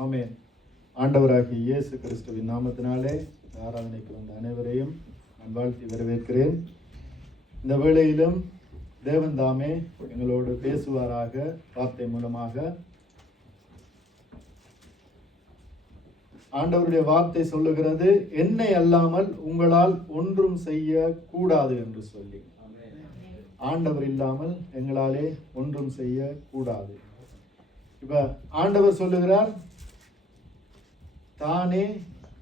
ஆமென். ஆண்டவராகிய இயேசு கிறிஸ்துவின் நாமத்தினாலே ஆராதனைக்கு வந்த அனைவரையும் நான் வாழ்த்தி வரவேற்கிறேன். இந்த வேளையிலும் தேவன் தாமே எங்களோடு பேசுவாராக. வார்த்தை மூலமாக ஆண்டவருடைய வார்த்தை சொல்லுகிறது, என்னை அல்லாமல் உங்களால் ஒன்றும் செய்ய கூடாது என்று சொல்லி. ஆண்டவர் இல்லாமல் எங்களாலே ஒன்றும் செய்ய கூடாது. இப்ப ஆண்டவர் சொல்லுகிறார், தானே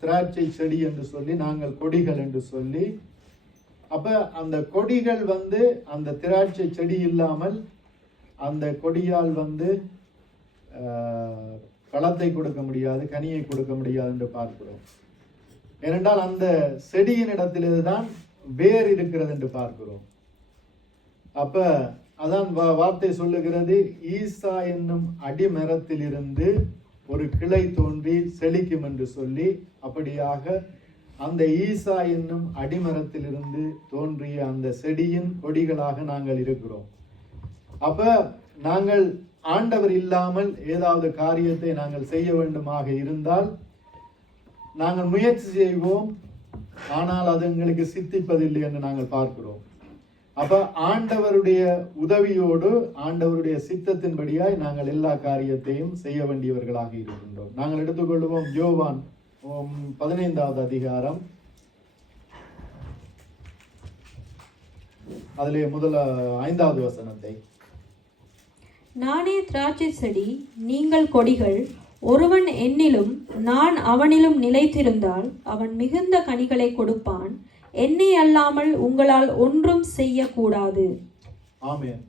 திராட்சை செடி என்று சொல்லி, நாங்கள் கொடிகள் என்று சொல்லி. அப்ப அந்த கொடிகள் அந்த திராட்சை செடி இல்லாமல் அந்த கொடியால் பழத்தை கொடுக்க முடியாது, கனியை கொடுக்க முடியாது என்று பார்க்கிறோம். ஏனென்றால் அந்த செடியின் இடத்தில்தான் வேர் இருக்கிறது என்று பார்க்கிறோம். அப்ப அதான் வார்த்தை சொல்லுகிறது, ஈசா என்னும் அடிமரத்திலிருந்து ஒரு கிளை தோன்றி செழிக்கும் என்று சொல்லி. அப்படியாக அந்த ஈசா என்னும் அடிமரத்திலிருந்து தோன்றிய அந்த செடியின் கொடிகளாக நாங்கள் இருக்கிறோம். அப்ப நாங்கள் ஆண்டவர் இல்லாமல் ஏதாவது காரியத்தை நாங்கள் செய்ய வேண்டுமாக இருந்தால் நாங்கள் முயற்சி செய்வோம், ஆனால் அது எங்களுக்கு சித்திப்பதில்லை என்று நாங்கள் பார்க்கிறோம். அப்ப ஆண்டவருடைய உதவியோடு ஆண்டவருடைய சித்தத்தின்படியாய் நாங்கள் எல்லா காரியத்தையும் செய்ய வேண்டியவர்களாக இருக்கின்றோம். நாங்கள் எடுத்துக்கொள்வோம் யோவான் 15வது அதிகாரம், அதிலே முதல் 5வது வசனத்தை. நானே திராட்சை செடி, நீங்கள் கொடிகள். ஒருவன் என்னிலும் நான் அவனிலும் நிலைத்திருந்தால் அவன் மிகுந்த கனிகளை கொடுப்பான். என்னை அல்லாமல் உங்களால் ஒன்றும் செய்யக்கூடாது. ஆமென்.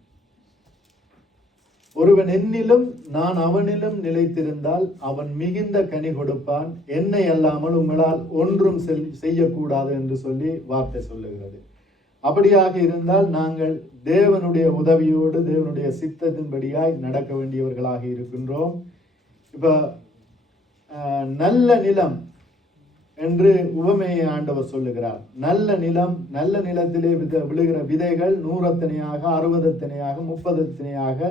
ஒருவன் என்னிலும் நான் அவனிலும் நிலைத்திருந்தால் அவன் மிகுந்த கனி கொடுப்பான். என்னை அல்லாமல் உங்களால் ஒன்றும் செய்யக்கூடாது என்று சொல்லி வார்த்தை சொல்லுகிறது. அப்படியாக இருந்தால் நாங்கள் தேவனுடைய உதவியோடு தேவனுடைய சித்தத்தின்படியாய் நடக்க வேண்டியவர்களாக இருக்கின்றோம். இப்ப நல்ல நிலம் என்று உவமையை ஆண்டவர் சொல்லுகிறார். நல்ல நிலம், நல்ல நிலத்திலே விழுகிற விதைகள் 100 தினையாக 60 தினையாக 30 தினையாக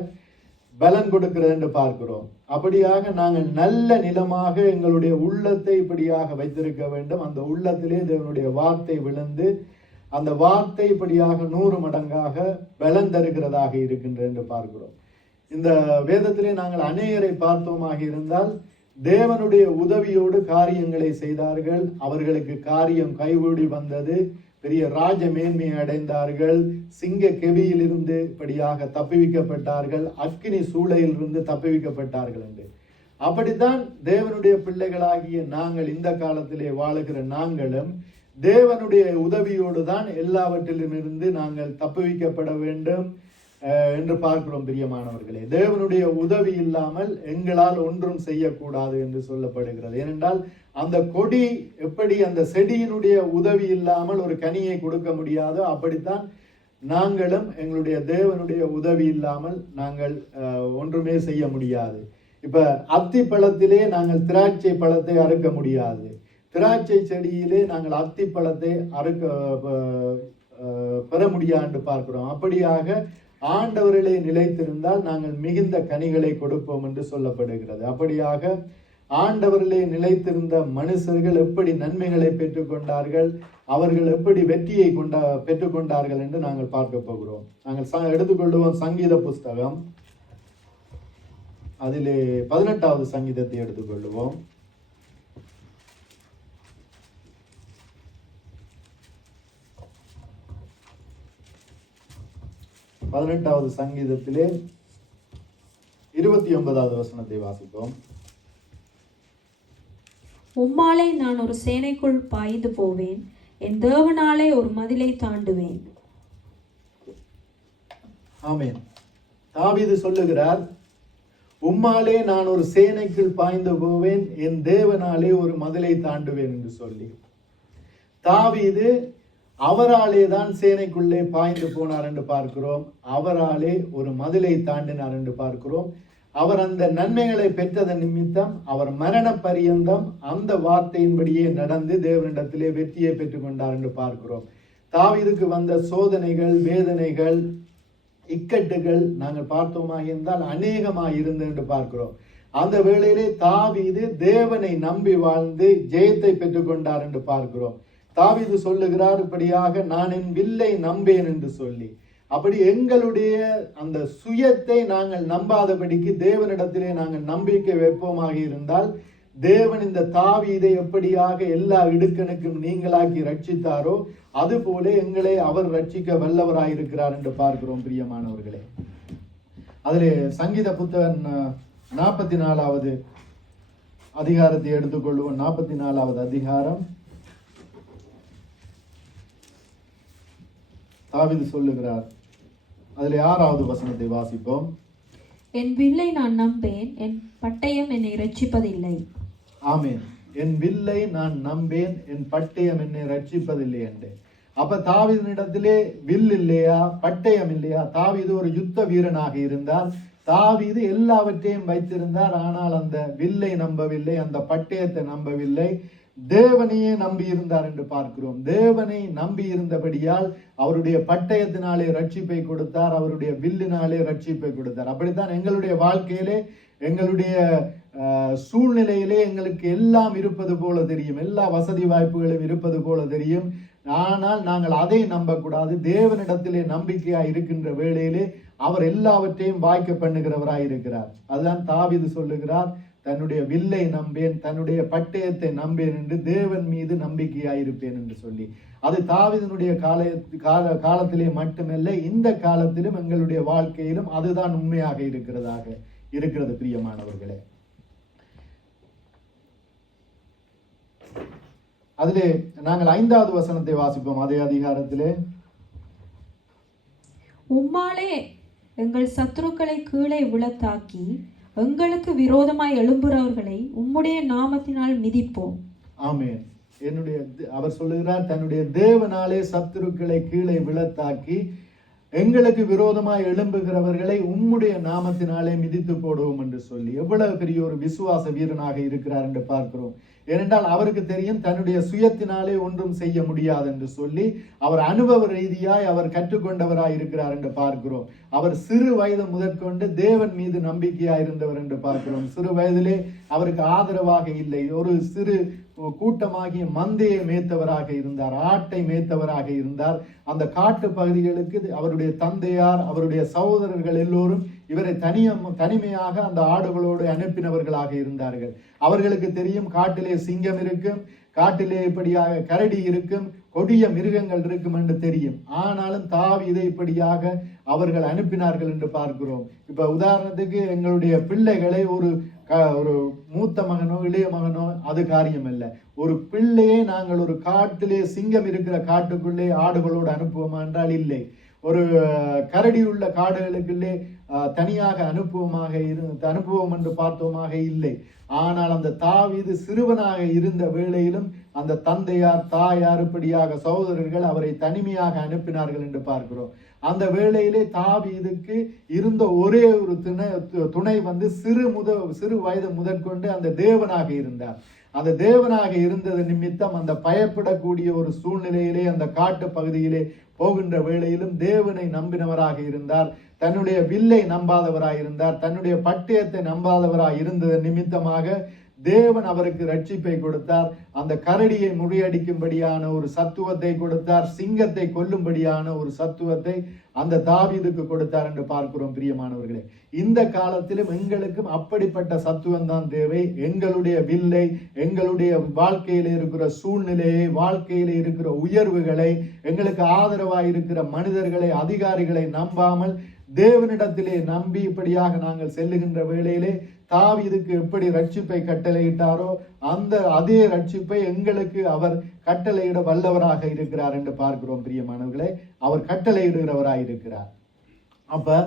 பலன் கொடுக்கிறது என்று பார்க்கிறோம். அப்படியாக நாங்கள் நல்ல நிலமாக எங்களுடைய உள்ளத்தை இப்படியாக வைத்திருக்க வேண்டும். அந்த உள்ளத்திலே தேவனுடைய வார்த்தை விழுந்து அந்த வார்த்தை இப்படியாக 100 மடங்காக பலன் தருகிறதாக இருக்கின்றது என்று பார்க்கிறோம். இந்த வேதத்திலே நாங்கள் அநேகரை பார்த்தோமாக இருந்தால் தேவனுடைய உதவியோடு காரியங்களை செய்தார்கள். அவர்களுக்கு காரியம் கைகூடி வந்தது. பெரிய ராஜ மேன்மையை அடைந்தார்கள். சிங்க கெவியில் இருந்து இப்படியாக தப்புவிக்கப்பட்டார்கள். அக்கினி சூளையில் இருந்து தப்புவிக்கப்பட்டார்கள் என்று. அப்படித்தான் தேவனுடைய பிள்ளைகளாகிய நாங்கள் இந்த காலத்திலே வாழுகிற நாங்களும் தேவனுடைய உதவியோடு தான் எல்லாவற்றிலும் இருந்து நாங்கள் தப்புவிக்கப்பட வேண்டும் என்று பார்க்கிறோம். பிரியமானவர்களே, தேவனுடைய உதவி இல்லாமல் எங்களால் ஒன்றும் செய்யக்கூடாது என்று சொல்லப்படுகிறது. ஏனென்றால் அந்த கொடி எப்படி அந்த செடியினுடைய உதவி இல்லாமல் ஒரு கனியை கொடுக்க முடியாதோ, அப்படித்தான் நாங்களும் எங்களுடைய தேவனுடைய உதவி இல்லாமல் நாங்கள் ஒன்றுமே செய்ய முடியாது. இப்ப அத்தி பழத்திலே நாங்கள் திராட்சை பழத்தை அறுக்க முடியாது. திராட்சை செடியிலே நாங்கள் அத்தி பழத்தை பெற முடியாது என்று பார்க்கிறோம். அப்படியாக ஆண்டவர்களே நிலைத்திருந்தால் நாங்கள் மிகுந்த கனிகளை கொடுப்போம் என்று சொல்லப்படுகிறது. அப்படியாக ஆண்டவர்களே நிலைத்திருந்த மனுஷர்கள் எப்படி நன்மைகளை பெற்றுக்கொண்டார்கள், அவர்கள் எப்படி வெற்றியை பெற்றுக்கொண்டார்கள் என்று நாங்கள் பார்க்க போகிறோம். நாங்கள் எடுத்துக்கொள்வோம் சங்கீத புஸ்தகம், அதிலே 18வது சங்கீதத்தை எடுத்துக்கொள்வோம். பதினெட்டாவது சங்கீதத்திலே 29வது வசனத்தை வாசிப்போம். உம்மாலே நான் ஒரு சேனைக்குள் பாய்ந்து போவேன், என் தேவனாலே ஒரு மதிலை தாண்டுவேன். ஆமென். தாவீது சொல்லுகிறார், உம்மாலே நான் ஒரு சேனைக்குள் பாய்ந்து போவேன், என் தேவனாலே ஒரு மதிலை தாண்டுவேன் என்று சொல்லி. தாவீது அவராலே தான் சேனைக்குள்ளே பாய்ந்து போனார் என்று பார்க்கிறோம். அவராலே ஒரு மதிலை தாண்டினார் என்று பார்க்கிறோம். அவர் அந்த நன்மைகளை பெற்றதன் நிமித்தம் அவர் மரண பரியந்தம் அந்த வார்த்தையின்படியே நடந்து தேவனிடத்திலே வெற்றியை பெற்றுக் கொண்டார் என்று பார்க்கிறோம். தாவீதுக்கு வந்த சோதனைகள், வேதனைகள், இக்கட்டுகள் நாங்கள் பார்த்தோமாக இருந்தால் அநேகமாக இருந்து என்று பார்க்கிறோம். அந்த வேளையிலே தாவீது தேவனை நம்பி வாழ்ந்து ஜெயத்தை பெற்றுக்கொண்டார் என்று பார்க்கிறோம். தாவீது சொல்லுகிறார் இப்படியாக, நான் என் வில்லை நம்பேன் என்று சொல்லி. அப்படி எங்களுடைய அந்த சுயத்தை நாங்கள் நம்பாதபடிக்கு தேவனிடத்திலே நாங்கள் நம்பிக்கை வைப்போமாக இருந்தால், தேவன் இந்த தாவீதை எப்படியாக எல்லா இடுக்கணுக்கும் நீங்களாக்கி ரட்சித்தாரோ அதுபோல எங்களை அவர் ரட்சிக்க வல்லவராயிருக்கிறார் என்று பார்க்கிறோம். பிரியமானவர்களே, அதிலே சங்கீத புத்தகன் 44வது அதிகாரத்தை எடுத்துக்கொள்வோம். 44வது அதிகாரம். தாவீது சொல்லுகிறார், அதில் 6வது வசனத்தை வாசிப்போம். என் வில்லை நான் நம்பேன், என் பட்டயம் என்னை ரட்சிப்பதில்லை. ஆமென். என் வில்லை நான் நம்பேன், என் பட்டயம் என்னை ரட்சிப்பதில்லை என்று. அப்ப தாவீதினிடத்திலே வில் இல்லையா, பட்டயம் இல்லையா? தாவீது ஒரு யுத்த வீரனாக இருந்தார். தாவீது எல்லாவற்றையும் வைத்திருந்தார். ஆனால் அந்த வில்லை நம்பவில்லை, அந்த பட்டயத்தை நம்பவில்லை. தேவனையே நம்பி இருந்தார் என்று பார்க்கிறோம். தேவனை நம்பி இருந்தபடியால் அவருடைய பட்டயத்தினாலே ரட்சிப்பை கொடுத்தார், அவருடைய வில்லினாலே ரட்சிப்பை கொடுத்தார். அப்படித்தான் எங்களுடைய வாழ்க்கையிலே, எங்களுடைய சூழ்நிலையிலே எங்களுக்கு எல்லாம் இருப்பது போல தெரியும், எல்லா வசதி வாய்ப்புகளும் இருப்பது போல தெரியும். ஆனால் நாங்கள் அதை நம்பக்கூடாது. தேவனிடத்திலே நம்பிக்கையா இருக்கின்ற வேளையிலே அவர் எல்லாவற்றையும் வாய்க்க பண்ணுகிறவராய் இருக்கிறார். அதுதான் தாவீது சொல்லுகிறார், தன்னுடைய வில்லை நம்பேன், தன்னுடைய பட்டயத்தை நம்பேன் என்று, தேவன் மீது நம்பிக்கையாயிருப்பேன் என்று சொல்லி. அது தாவீதினுடைய காலத்திலே மட்டுமல்ல, இந்த காலத்திலும் எங்களுடைய வாழ்க்கையிலும் அதுதான் உண்மையாக இருக்கிறது. பிரியமானவர்களே, அதிலே நாங்கள் 5வது வசனத்தை வாசிப்போம். அதே அதிகாரத்திலே, உம்மாலே எங்கள் சத்துருக்களை கீழே விழத்தாக்கி எங்களுக்கு விரோதமாய் எழும்புறவர்களை உம்முடைய நாமத்தினால் மிதிப்போம். ஆமென். அவர் சொல்லுகிறார், தன்னுடைய தேவனாலே சத்துருக்களை கீழே விழத்தாக்கி எங்களுக்கு விரோதமாய் எழும்புகிறவர்களை உம்முடைய நாமத்தினாலே மிதித்து போடுவோம் என்று சொல்லி. எவ்வளவு பெரிய ஒரு விசுவாச வீரனாக இருக்கிறார் என்று பார்க்கிறோம். ஏனென்றால் அவருக்கு தெரியும் தன்னுடைய சுயத்தினாலே ஒன்றும் செய்ய முடியாது என்று சொல்லி, அவர் அனுபவ ரீதியாய் அவர் கற்றுக்கொண்டவராய் இருக்கிறார் என்று பார்க்கிறோம். அவர் சிறு வயது முதற்கொண்டு தேவன் மீது நம்பிக்கையாய் இருந்தவர் என்று பார்க்கிறோம். சிறு வயதிலே அவருக்கு ஆதரவாக இல்லை, ஒரு சிறு கூட்டமாகிய மந்தையை மேய்த்தவராக இருந்தார், ஆட்டை மேய்த்தவராக இருந்தார். அந்த காட்டு பகுதிகளுக்கு அவருடைய தந்தையார், அவருடைய சகோதரர்கள் எல்லோரும் இவரை தனிமையாக அந்த ஆடுகளோடு அனுப்பினவர்களாக இருந்தார்கள். அவர்களுக்கு தெரியும் காட்டிலே சிங்கம் இருக்கும், காட்டிலே இப்படியாக கரடி இருக்கும், கொடிய மிருகங்கள் இருக்கும் என்று தெரியும். ஆனாலும் தாவீதை இப்படியாக அவர்கள் அனுப்பினார்கள் என்று பார்க்கிறோம். இப்ப உதாரணத்துக்கு எங்களுடைய பிள்ளைகளை ஒரு மூத்த மகனோ இளைய மகனோ அது காரியம் அல்ல. ஒரு பிள்ளையை நாங்கள் ஒரு காட்டிலே சிங்கம் இருக்கிற காட்டுக்குள்ளே ஆடுகளோடு அனுப்புவோமா என்றால் இல்லை. ஒரு கரடி உள்ள காடுகளுக்குள்ளே தனியாக அனுப்புவோம் என்று பார்த்தோமாக இல்லை. ஆனால் அந்த தாவீது சிறுவனாக இருந்த வேளையிலும் அந்த தந்தையார், தாயார், இப்படியாக சகோதரர்கள் அவரை தனிமையாக அனுப்பினார்கள் என்று பார்க்கிறோம். அந்த வேளையிலே தாவீதுக்கு இருந்த ஒரே ஒரு துணை சிறு வயது முதற்கொண்டு அந்த தேவனாக இருந்தார். அந்த தேவனாக இருந்தது நிமித்தம் அந்த பயப்படக்கூடிய ஒரு சூழ்நிலையிலே அந்த காட்டு பகுதியிலே போகின்ற வேளையிலும் தேவனை நம்பினவராக இருந்தார். தன்னுடைய வில்லை நம்பாதவராய் இருந்தார், தன்னுடைய பட்டயத்தை நம்பாதவராய் இருந்தது நிமித்தமாக தேவன் அவருக்கு ரட்சிப்பை கொடுத்தார். அந்த கரடியை முறியடிக்கும்படியான ஒரு சத்துவத்தை கொடுத்தார், சிங்கத்தை கொல்லும்படியான ஒரு சத்துவத்தை அந்த தாவீதுக்கு கொடுத்தார் என்று பார்க்கிறோம். பிரியமானவர்களே, இந்த காலத்திலும் எங்களுக்கும் அப்படிப்பட்ட சத்துவம் தான் தேவை. எங்களுடைய வில்லை, எங்களுடைய வாழ்க்கையில இருக்கிற சூழ்நிலையை, வாழ்க்கையில இருக்கிற உயர்வுகளை, எங்களுக்கு ஆதரவாய் இருக்கிற மனிதர்களை, அதிகாரிகளை நம்பாமல் தேவனிடத்திலே நம்பி இப்படியாக நாங்கள் செல்லுகின்ற வேளையிலே தாவீதுக்கு எப்படி ரட்சிப்பை கட்டளையிட்டாரோ அதே ரட்சிப்பை எங்களுக்கு அவர் கட்டளையிட வல்லவராக இருக்கிறார் என்று பார்க்கிறோம். பிரியமானவர்களே, அவர் கட்டளையிடுகிறவராய் இருக்கிறார். அப்ப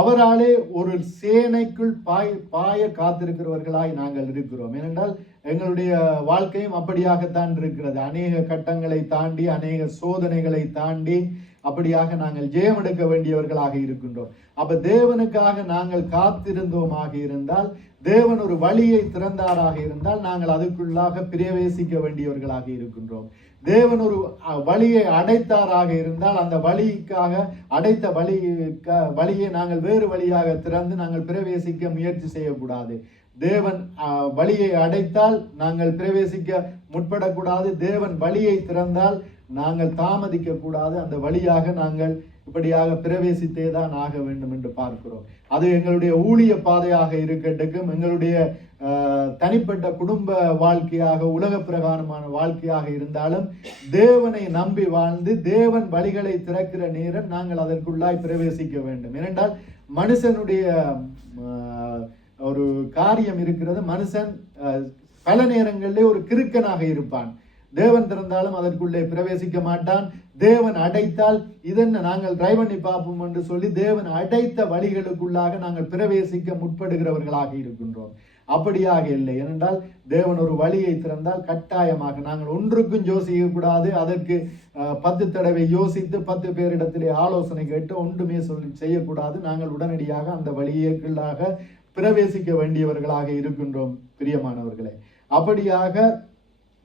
அவராலே ஒரு சேனைக்குள் பாய காத்திருக்கிறவர்களாய் நாங்கள் இருக்கிறோம். ஏனென்றால் எங்களுடைய வாழ்க்கையும் அப்படியாகத்தான் இருக்கிறது. அநேக கட்டங்களை தாண்டி, அநேக சோதனைகளை தாண்டி அப்படியாக நாங்கள் ஜெயம் எடுக்க வேண்டியவர்களாக இருக்கின்றோம். அப்ப தேவனுக்காக நாங்கள் காத்திருந்தோமாக இருந்தால், தேவன் ஒரு வழியை திறந்தாராக இருந்தால், நாங்கள் அதுக்குள்ளாக பிரவேசிக்க வேண்டியவர்களாக இருக்கின்றோம். தேவன் ஒரு வழியை அடைத்தாராக இருந்தால் அந்த வழிக்காக அடைத்த வழியை நாங்கள் வேறு வழியாக திறந்து நாங்கள் பிரவேசிக்க முயற்சி செய்யக்கூடாது. தேவன் வழியை அடைத்தால் நாங்கள் பிரவேசிக்க முற்படக்கூடாது. தேவன் வழியை திறந்தால் நாங்கள் தாமதிக்க கூடாது. அந்த வழியாக நாங்கள் இப்படியாக பிரவேசித்தே தான் ஆக வேண்டும் என்று பார்க்கிறோம். அது எங்களுடைய ஊழிய பாதையாக இருக்கட்டும், எங்களுடைய தனிப்பட்ட குடும்ப வாழ்க்கையாக, உலக பிரகாரமான வாழ்க்கையாக இருந்தாலும் தேவனை நம்பி வாழ்ந்து தேவன் வழிகளை திறக்கிற நேரம் நாங்கள் அதற்குள்ளாய் பிரவேசிக்க வேண்டும். ஏனென்றால் மனுஷனுடைய ஒரு காரியம் இருக்கிறது. மனுஷன் பல நேரங்களிலே ஒரு கிறுக்கனாக இருப்பான். தேவன் திறந்தாலும் அதற்குள்ளே பிரவேசிக்க மாட்டான். தேவன் அடைத்தால் இதென்ன நாங்கள் ட்ரை பண்ணி பார்ப்போம் என்று சொல்லி தேவன் அடைத்த வழிகளுக்குள்ளாக நாங்கள் பிரவேசிக்க முற்படுகிறவர்களாக இருக்கின்றோம். அப்படியாக இல்லை. ஏனென்றால் தேவன் ஒரு வழியை திறந்தால் கட்டாயமாக நாங்கள் ஒன்றுக்கும் யோசிக்க கூடாது. அதற்கு 10 தடவை யோசித்து 10 பேரிடத்திலே ஆலோசனை கேட்டு ஒன்றுமே செய்யக்கூடாது. நாங்கள் உடனடியாக அந்த வழியேக்குள்ளாக பிரவேசிக்க வேண்டியவர்களாக இருக்கின்றோம் பிரியமானவர்களே. அப்படியாக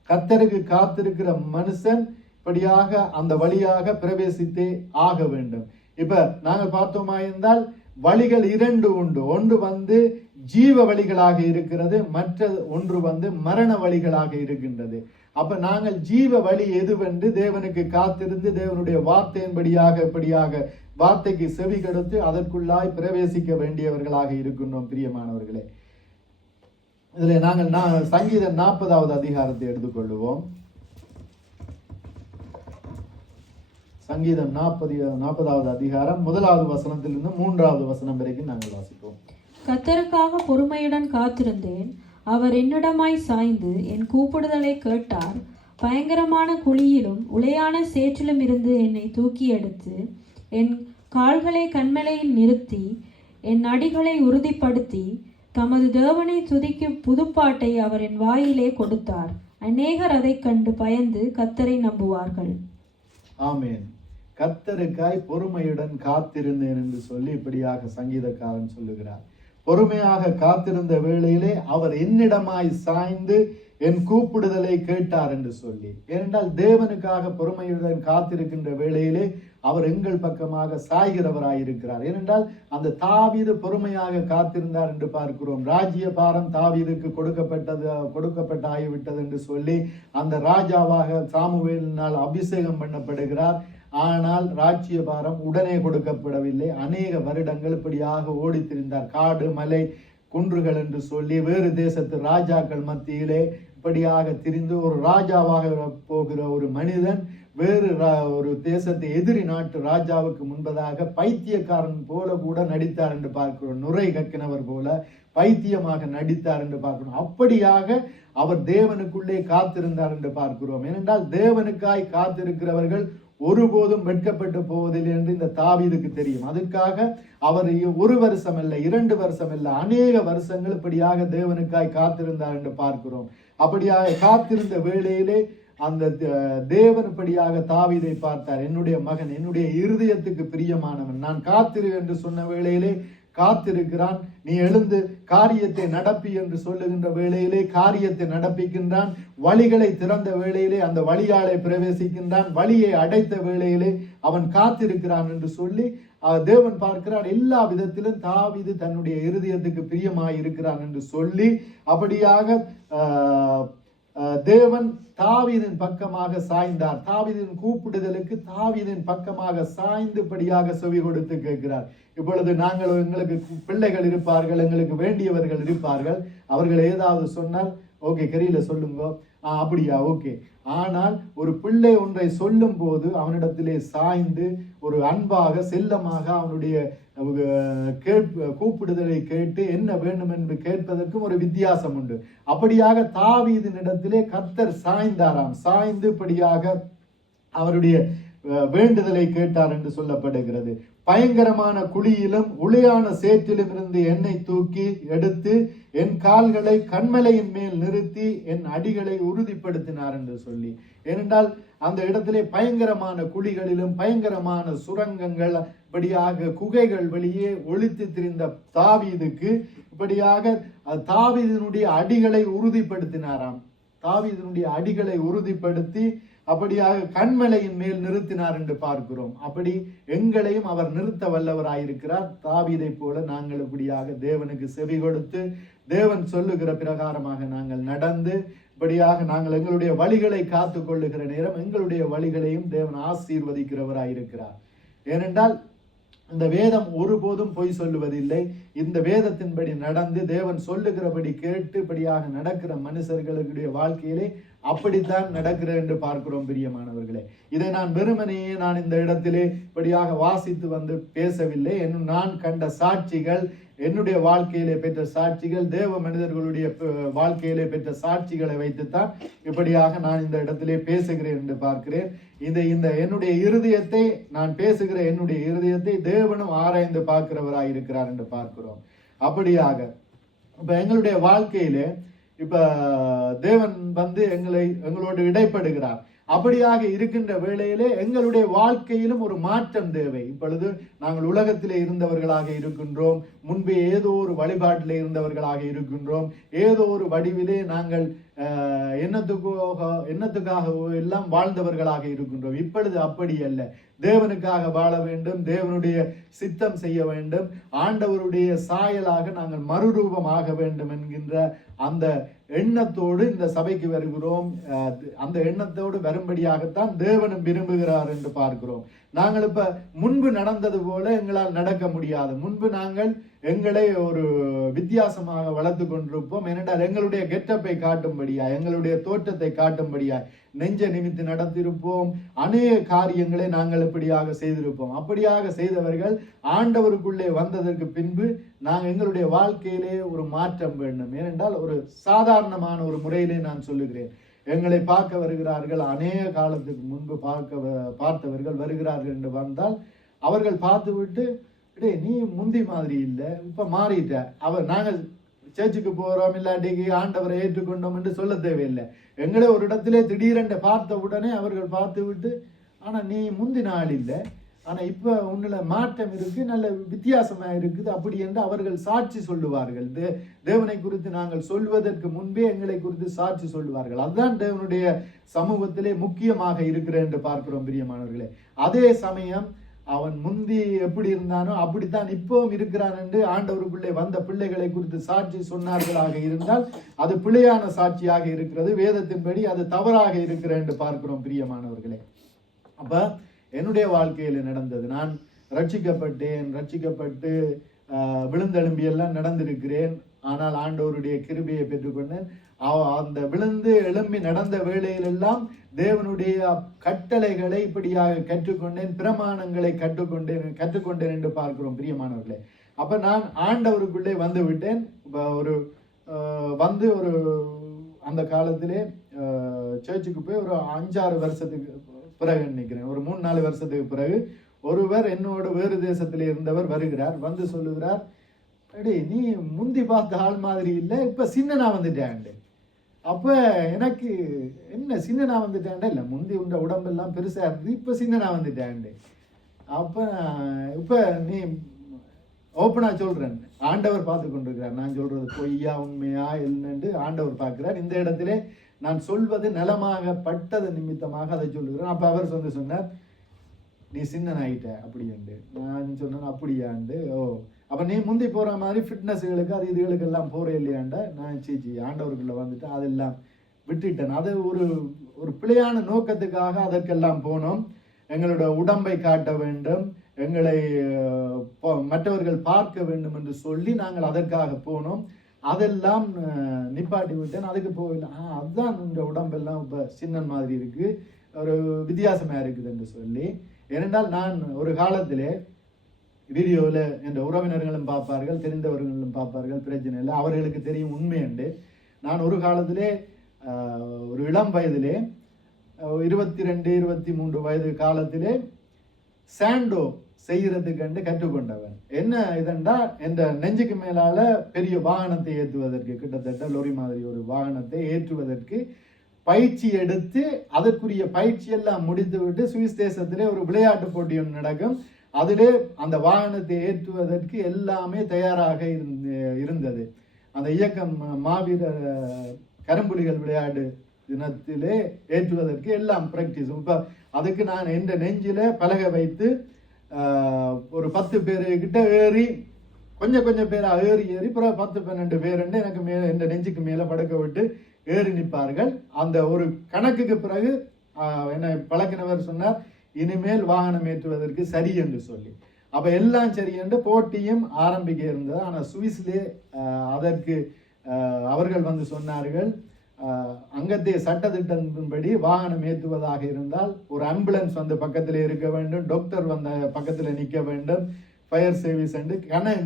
கர்த்தருக்கு காத்திருக்கிற மனுஷன் இப்படியாக அந்த வழியாக பிரவேசித்தே ஆக வேண்டும். இப்ப நாங்கள் பார்த்தோமா இருந்தால் வழிகள் 2 உண்டு. ஒன்று ஜீவ வழிகளாக இருக்கிறது, மற்ற ஒன்று மரண வழிகளாக இருக்கின்றது. அப்ப நாங்கள் ஜீவ வழி எதுவென்று தேவனுக்கு காத்திருந்து தேவனுடைய வார்த்தையின்படியாக இப்படியாக வார்த்தைக்கு செவி கொடுத்து அதற்குள்ளாய் பிரவேசிக்க வேண்டியவர்களாக இருக்கின்றோம் பிரியமானவர்களே. இதுல நாங்கள் சங்கீதம் 40வது அதிகாரத்தை எடுத்துக்கொள்வோம். சங்கீதம் 40வது அதிகாரம் 1வது வசனத்திலிருந்து 3வது வசனம் வரைக்கும் நாங்கள் வாசிப்போம். கர்த்தருக்காக பொறுமையுடன் காத்திருந்தேன். அவர் என்னிடமாய் சாய்ந்து என் கூப்பிடுதலை கேட்டார். பயங்கரமான குழியிலும் உளையான சேற்றிலும் இருந்து என்னை தூக்கி எடுத்து என் கால்களை கன்மலையில் நிறுத்தி என் அடிகளை உறுதிப்படுத்தி தமது தேவனை துதிக்கும் புதுப்பாட்டை அவர் என் வாயிலே கொடுத்தார். அநேகர் அதை கண்டு பயந்து கர்த்தரை நம்புவார்கள். ஆமேன். கர்த்தருக்காய் பொறுமையுடன் காத்திருந்தேன் என்று சொல்லி இப்படியாக சங்கீதக்காரன் சொல்லுகிறார். பொறுமையாக காத்திருந்த வேளையிலே அவர் என்னிடமாய் சாய்ந்து என் கூப்பிடுதலை கேட்டார் என்று சொல்லி. ஏனென்றால் தேவனுக்காக பொறுமையுடன் காத்திருக்கின்ற வேளையிலே அவர் எங்கள் பக்கமாக சாய்கிறவராயிருக்கிறார். ஏனென்றால் அந்த தாவீது பொறுமையாக காத்திருந்தார் என்று பார்க்கிறோம். ராஜ்ய பாரம் தாவீதுக்கு கொடுக்கப்பட்ட ஆகிவிட்டது என்று சொல்லி அந்த ராஜாவாக சாமுவேலினால் அபிஷேகம் பண்ணப்படுகிறார். ஆனால் ராஜ்ய பாரம் உடனே கொடுக்கப்படவில்லை. அநேக வருடங்கள் இப்படியாக ஓடி திரிந்தார். காடு மலை குன்றுகள் என்று சொல்லி வேறு தேசத்து ராஜாக்கள் மத்தியிலே இப்படியாக திரிந்து ஒரு ராஜாவாக போகிற ஒரு மனிதன் வேறு ஒரு தேசத்தை எதிரி நாட்டு ராஜாவுக்கு முன்பதாக பைத்தியக்காரன் போல கூட நடித்தார் என்று பார்க்கிறோம். நுரை கக்கினவர் போல பைத்தியமாக நடித்தார் என்று பார்க்கிறோம். அப்படியாக அவர் தேவனுக்குள்ளே காத்திருந்தார் என்று பார்க்கிறோம். ஏனென்றால் தேவனுக்காய் காத்திருக்கிறவர்கள் ஒருபோதும் வெட்கப்பட்டு போவதில்லை என்று இந்த தாவீதுக்கு தெரியும். அதுக்காக அவர் 1 வருஷம் அல்ல, 2 வருஷம் அல்ல, அநேக வருஷங்கள் இப்படியாக தேவனுக்காய் காத்திருந்தார் என்று பார்க்கிறோம். அப்படியாக காத்திருந்த வேளையிலே அந்த தேவன் இப்படியாக தாவீதை பார்த்தார். என்னுடைய மகன், என்னுடைய இருதயத்துக்கு பிரியமானவன், நான் காத்திரு என்று சொன்ன வேளையிலே காத்திருக்கிறான். நீ எழுந்து காரியத்தை நடப்பி என்று சொல்லுகின்ற வேளையிலே காரியத்தை நடப்பிக்கின்றான். வழிகளை திறந்த வேளையிலே அந்த வழியாலே பிரவேசிக்கின்றான். வழியை அடைத்த வேளையிலே அவன் காத்திருக்கிறான் என்று சொல்லி தேவன் பார்க்கிறார். எல்லா விதத்திலும் தாவீது தன்னுடைய இருதயத்துக்கு பிரியமாய் இருக்கிறான் என்று சொல்லி அப்படியாக தேவன் தாவீதின் பக்கமாக சாய்ந்தார். தாவீதின் கூப்பிடுதலுக்கு தாவீதின் பக்கமாக சாய்ந்துபடியாக செவி கொடுத்து கேட்கிறார். இப்பொழுது எங்களுக்கு பிள்ளைகள் இருப்பார்கள், எங்களுக்கு வேண்டியவர்கள் இருப்பார்கள். அவர்கள் ஏதாவது சொன்னால் ஓகே கரியில சொல்லுங்க, அப்படியா ஓகே. ஆனால் ஒரு பிள்ளை ஒன்றை சொல்லும் போது அவனிடத்திலே சாய்ந்து ஒரு அன்பாக செல்லமாக அவனுடைய கூப்பிடுதலை கேட்டு என்ன வேண்டும் என்று கேட்பதற்கும் ஒரு வித்தியாசம் உண்டு. அப்படியாக தாவீதினிடத்திலே கர்த்தர் சாய்ந்தாராம். சாய்ந்து படியாக அவருடைய வேண்டுதலை கேட்டார் என்று சொல்லப்படுகிறது. பயங்கரமான குழியிலும் உளையான சேற்றிலும் இருந்து என்னை தூக்கி எடுத்து என் கால்களை கன்மலையின் மேல் நிறுத்தி என் அடிகளை உறுதிப்படுத்தினார் என்று சொல்லி. ஏனென்றால் அந்த இடத்திலே பயங்கரமான குழிகளிலும் பயங்கரமான சுரங்கங்கள் இப்படியாக குகைகள் வெளியே ஒளித்து திரிந்த தாவீதுக்கு இப்படியாக தாவீதினுடைய அடிகளை உறுதிப்படுத்தினாராம். தாவீதினுடைய அடிகளை உறுதிப்படுத்தி அப்படியாக கண்மலையின் மேல் நிறுத்தினார் என்று பார்க்கிறோம். அப்படி எங்களையும் அவர் நிறுத்த வல்லவராயிருக்கிறார். தாவீதை போல நாங்கள் இப்படியாக தேவனுக்கு செவி கொடுத்து தேவன் சொல்லுகிற பிரகாரமாக நாங்கள் நடந்து இப்படியாக நாங்கள் எங்களுடைய வழிகளை காத்து கொள்ளுகிற நேரம் எங்களுடைய வழிகளையும் தேவன் ஆசீர்வதிக்கிறவராயிருக்கிறார். ஏனென்றால் இந்த வேதம் ஒருபோதும் பொய் சொல்லுவதில்லை. இந்த வேதத்தின்படி நடந்து தேவன் சொல்லுகிறபடி கேட்டுபடியாக நடக்கிற மனுஷர்களுடைய வாழ்க்கையிலே அப்படித்தான் நடக்கிறது என்று பார்க்கிறோம் பிரியமானவர்களே. இதை நான் வெறுமனையே நான் இந்த இடத்திலே இப்படியாக வாசித்து வந்து பேசவில்லை. நான் கண்ட சாட்சிகள், என்னுடைய வாழ்க்கையிலே பெற்ற சாட்சிகள், தேவ மனிதர்களுடைய வாழ்க்கையிலே பெற்ற சாட்சிகளை வைத்துத்தான் இப்படியாக நான் இந்த இடத்திலே பேசுகிறேன் என்று பார்க்கிறேன். இந்த என்னுடைய இருதயத்தை நான் பேசுகிற என்னுடைய இருதயத்தை தேவனும் ஆராய்ந்து பார்க்கிறவராய் இருக்கிறார் என்று பார்க்கிறோம். அப்படியாக இப்ப எங்களுடைய வாழ்க்கையிலே இப்ப தேவன் வந்து எங்களோடு இடைப்படுகிறார். அப்படியாக இருக்கின்ற வேளையிலே எங்களுடைய வாழ்க்கையிலும் ஒரு மாற்றம் தேவை. இப்பொழுது நாங்கள் உலகத்திலே இருந்தவர்களாக இருக்கின்றோம், முன்பே ஏதோ ஒரு வழிபாட்டிலே இருந்தவர்களாக இருக்கின்றோம், ஏதோ ஒரு வடிவிலே நாங்கள் எண்ணத்துக்காக எல்லாம் வாழ்ந்தவர்களாக இருக்கின்றோம். இப்பொழுது அப்படி அல்ல. தேவனுக்காக வாழ வேண்டும், தேவனுடைய சித்தம் செய்ய வேண்டும், ஆண்டவருடைய சாயலாக நாங்கள் மறுரூபமாக வேண்டும் என்கின்ற அந்த எண்ணத்தோடு இந்த சபைக்கு வருகிறோம். அந்த எண்ணத்தோடு வரும்படியாகத்தான் தேவனும் விரும்புகிறார் என்று பார்க்கிறோம். நாங்கள் இப்ப முன்பு நடந்தது போல எங்களால் நடக்க முடியாது. முன்பு நாங்கள் எங்களை ஒரு வித்தியாசமாக வளர்த்து கொண்டிருப்போம். ஏனென்றால் எங்களுடைய கெட்டப்பை காட்டும்படியாய், எங்களுடைய தோற்றத்தை காட்டும்படியாய் நெஞ்ச நிமித்து நடத்திருப்போம். அநேக காரியங்களை நாங்கள் இப்படியாக செய்திருப்போம். அப்படியாக செய்தவர்கள் ஆண்டவருக்குள்ளே வந்ததற்கு பின்பு நாங்கள் எங்களுடைய வாழ்க்கையிலே ஒரு மாற்றம் வேண்டும். ஏனென்றால் ஒரு சாதாரணமான ஒரு முறையிலே நான் சொல்லுகிறேன். எங்களை பார்க்க வருகிறார்கள், அநேக காலத்துக்கு முன்பு பார்த்தவர்கள் வருகிறார்கள் என்று வந்தால் அவர்கள் பார்த்து விட்டு, நீ முந்தி மாதிரி இல்லை, இப்ப மாறிட்ட, நாங்கள் சேர்ச்சுக்கு போறோம் இல்லாட்டிக்கு ஆண்டவரை ஏற்றுக்கொண்டோம் என்று சொல்ல தேவையில்லை. எங்களை ஒரு இடத்திலே திடீரென்று பார்த்த உடனே அவர்கள் பார்த்து விட்டு, ஆனா நீ முந்தின ஆள் இல்லை, ஆனா இப்ப உன்னில மாற்றம் இருக்கு, நல்ல வித்தியாசமா இருக்குது அப்படி என்று அவர்கள் சாட்சி சொல்லுவார்கள். தேவனை குறித்து நாங்கள் சொல்வதற்கு முன்பே எங்களை குறித்து சாட்சி சொல்லுவார்கள். அதுதான் தேவனுடைய சமூகத்திலே முக்கியமாக இருக்கிற என்று பார்க்கிறோம் பிரியமானவர்களே. அதே சமயம் அவன் முந்தி எப்படி இருந்தானோ அப்படித்தான் இப்பவும் இருக்கிறான் என்று ஆண்டவருக்குள்ளே வந்த பிள்ளைகளை குறித்து சாட்சி சொன்னார்களாக இருந்தால் அது பிழையான சாட்சியாக இருக்கிறது. வேதத்தின்படி அது தவறாக இருக்கிற என்று பார்க்கிறோம் பிரியமானவர்களே. அப்ப என்னுடைய வாழ்க்கையில நடந்தது, நான் ரட்சிக்கப்பட்டு விழுந்தெலும்பி எல்லாம் நடந்திருக்கிறேன். ஆனால் ஆண்டவருடைய கிருபையை பெற்றுக்கொண்டேன். அந்த விழுந்து எழும்பி நடந்த வேளையிலெல்லாம் தேவனுடைய கட்டளைகளை இப்படியாக கற்றுக்கொண்டேன், பிரமாணங்களை கற்றுக்கொண்டேன் என்று பார்க்கிறோம் பிரியமானவர்களே. அப்ப நான் ஆண்டவருக்குள்ளே வந்து விட்டேன். ஒரு அந்த காலத்திலே சர்ச்சுக்கு போய் ஒரு 5-6 வருஷத்துக்கு பிறகு நினைக்கிறேன், ஒரு 3-4 வருஷத்துக்கு பிறகு ஒருவர் என்னோட வேறு தேசத்திலே இருந்தவர் வருகிறார். வந்து சொல்லுகிறார், நீ முந்தி பார்த்த ஆள் மாதிரி இல்லை, இப்ப சின்னனா வந்துட்டேன். அப்ப எனக்கு என்ன சின்னனா வந்துட்டேன் இல்லை, முந்தி உண்ட உடம்பெல்லாம் பெருசா இருந்து இப்ப சின்னனா வந்துட்டேன். அப்ப இப்ப நீ ஓப்பனா சொல்றேன், ஆண்டவர் பார்த்து கொண்டிருக்கிறார். நான் சொல்றது பொய்யா உண்மையா என்னன்னு ஆண்டவர் பார்க்கிறார். இந்த இடத்திலே நான் சொல்வது நலமாக பட்டது நிமித்தமாக அதை சொல்லுகிறேன். அப்ப அவர் சொன்னார், நீ சின்னன் ஆயிட்ட அப்படின்ட்டு. நான் சொன்னேன், அப்படியாண்டு. அப்ப நீ முந்தி போற மாதிரி ஃபிட்னஸ்களுக்கு அது இதுகளுக்கு எல்லாம் போற இல்லையாண்ட. நான் சீச்சி ஆண்டவருக்குள்ள வந்துட்டு அதெல்லாம் விட்டுட்டேன். அது ஒரு பிழையான நோக்கத்துக்காக அதற்கெல்லாம் போனோம். எங்களோட உடம்பை காட்ட வேண்டும், எங்களை மற்றவர்கள் பார்க்க வேண்டும் என்று சொல்லி நாங்கள் அதற்காக போனோம். அதெல்லாம் நிப்பாட்டி விட்டேன். அதுக்கு போகல, அதுதான் இந்த உடம்பெல்லாம் இப்ப சின்னன் மாதிரி இருக்கு, ஒரு வித்தியாசமா இருக்குது என்று சொல்லி. ஏனென்றால் நான் ஒரு காலத்திலே வீடியோவில் என்ற உறவினர்களும் பார்ப்பார்கள், தெரிந்தவர்களும் பார்ப்பார்கள், பிரச்சனை இல்லை, அவர்களுக்கு தெரியும் உண்மை என்று. நான் ஒரு காலத்திலே ஒரு இளம் வயதிலே 22-23 வயது காலத்திலே சாண்டோ செய்யறதுக்கு கற்றுக்கொண்டவன். என்ன இதெண்டா, இந்த நெஞ்சுக்கு மேலால பெரிய வாகனத்தை ஏற்றுவதற்கு, கிட்டத்தட்ட லொரி மாதிரி ஒரு வாகனத்தை ஏற்றுவதற்கு பயிற்சி எடுத்து அதற்குரிய பயிற்சி எல்லாம் முடித்து விட்டு சுவிஸ் தேசத்திலே ஒரு விளையாட்டு போட்டி ஒன்று நடக்கும். அதிலே அந்த வாகனத்தை ஏற்றுவதற்கு எல்லாமே தயாராக இருந்தது. அந்த இயக்கம் மாவீர கரும்புலிகள் விளையாடு தினத்திலே ஏற்றுவதற்கு எல்லாம் பிராக்டிஸ். இப்போ அதுக்கு நான் எந்த நெஞ்சில பலகை வைத்து ஒரு 10 பேருக்கிட்ட ஏறி கொஞ்சம் கொஞ்சம் பேர் ஏறி பிறகு 10-12 பேர் எனக்கு மேலே எந்த நெஞ்சுக்கு மேலே படுக்க விட்டு ஏறி நிற்பார்கள். அந்த ஒரு கணக்குக்கு பிறகு என்னை பழக்கினவர் சொன்னார், இனிமேல் வாகனம் ஏற்றுவதற்கு சரி என்று சொல்லி. அப்போ எல்லாம் சரி என்று போட்டியும் ஆரம்பிக்க இருந்தது. ஆனால் சுவிஸ்லே அதற்கு அவர்கள் வந்து சொன்னார்கள், அங்கத்தைய சட்டத்திட்டத்தின்படி வாகனம் ஏற்றுவதாக இருந்தால் ஒரு ஆம்புலன்ஸ் வந்து பக்கத்தில் இருக்க வேண்டும், டாக்டர் வந்த பக்கத்தில் நிற்க வேண்டும், ஃபயர் சர்வீஸ் என்று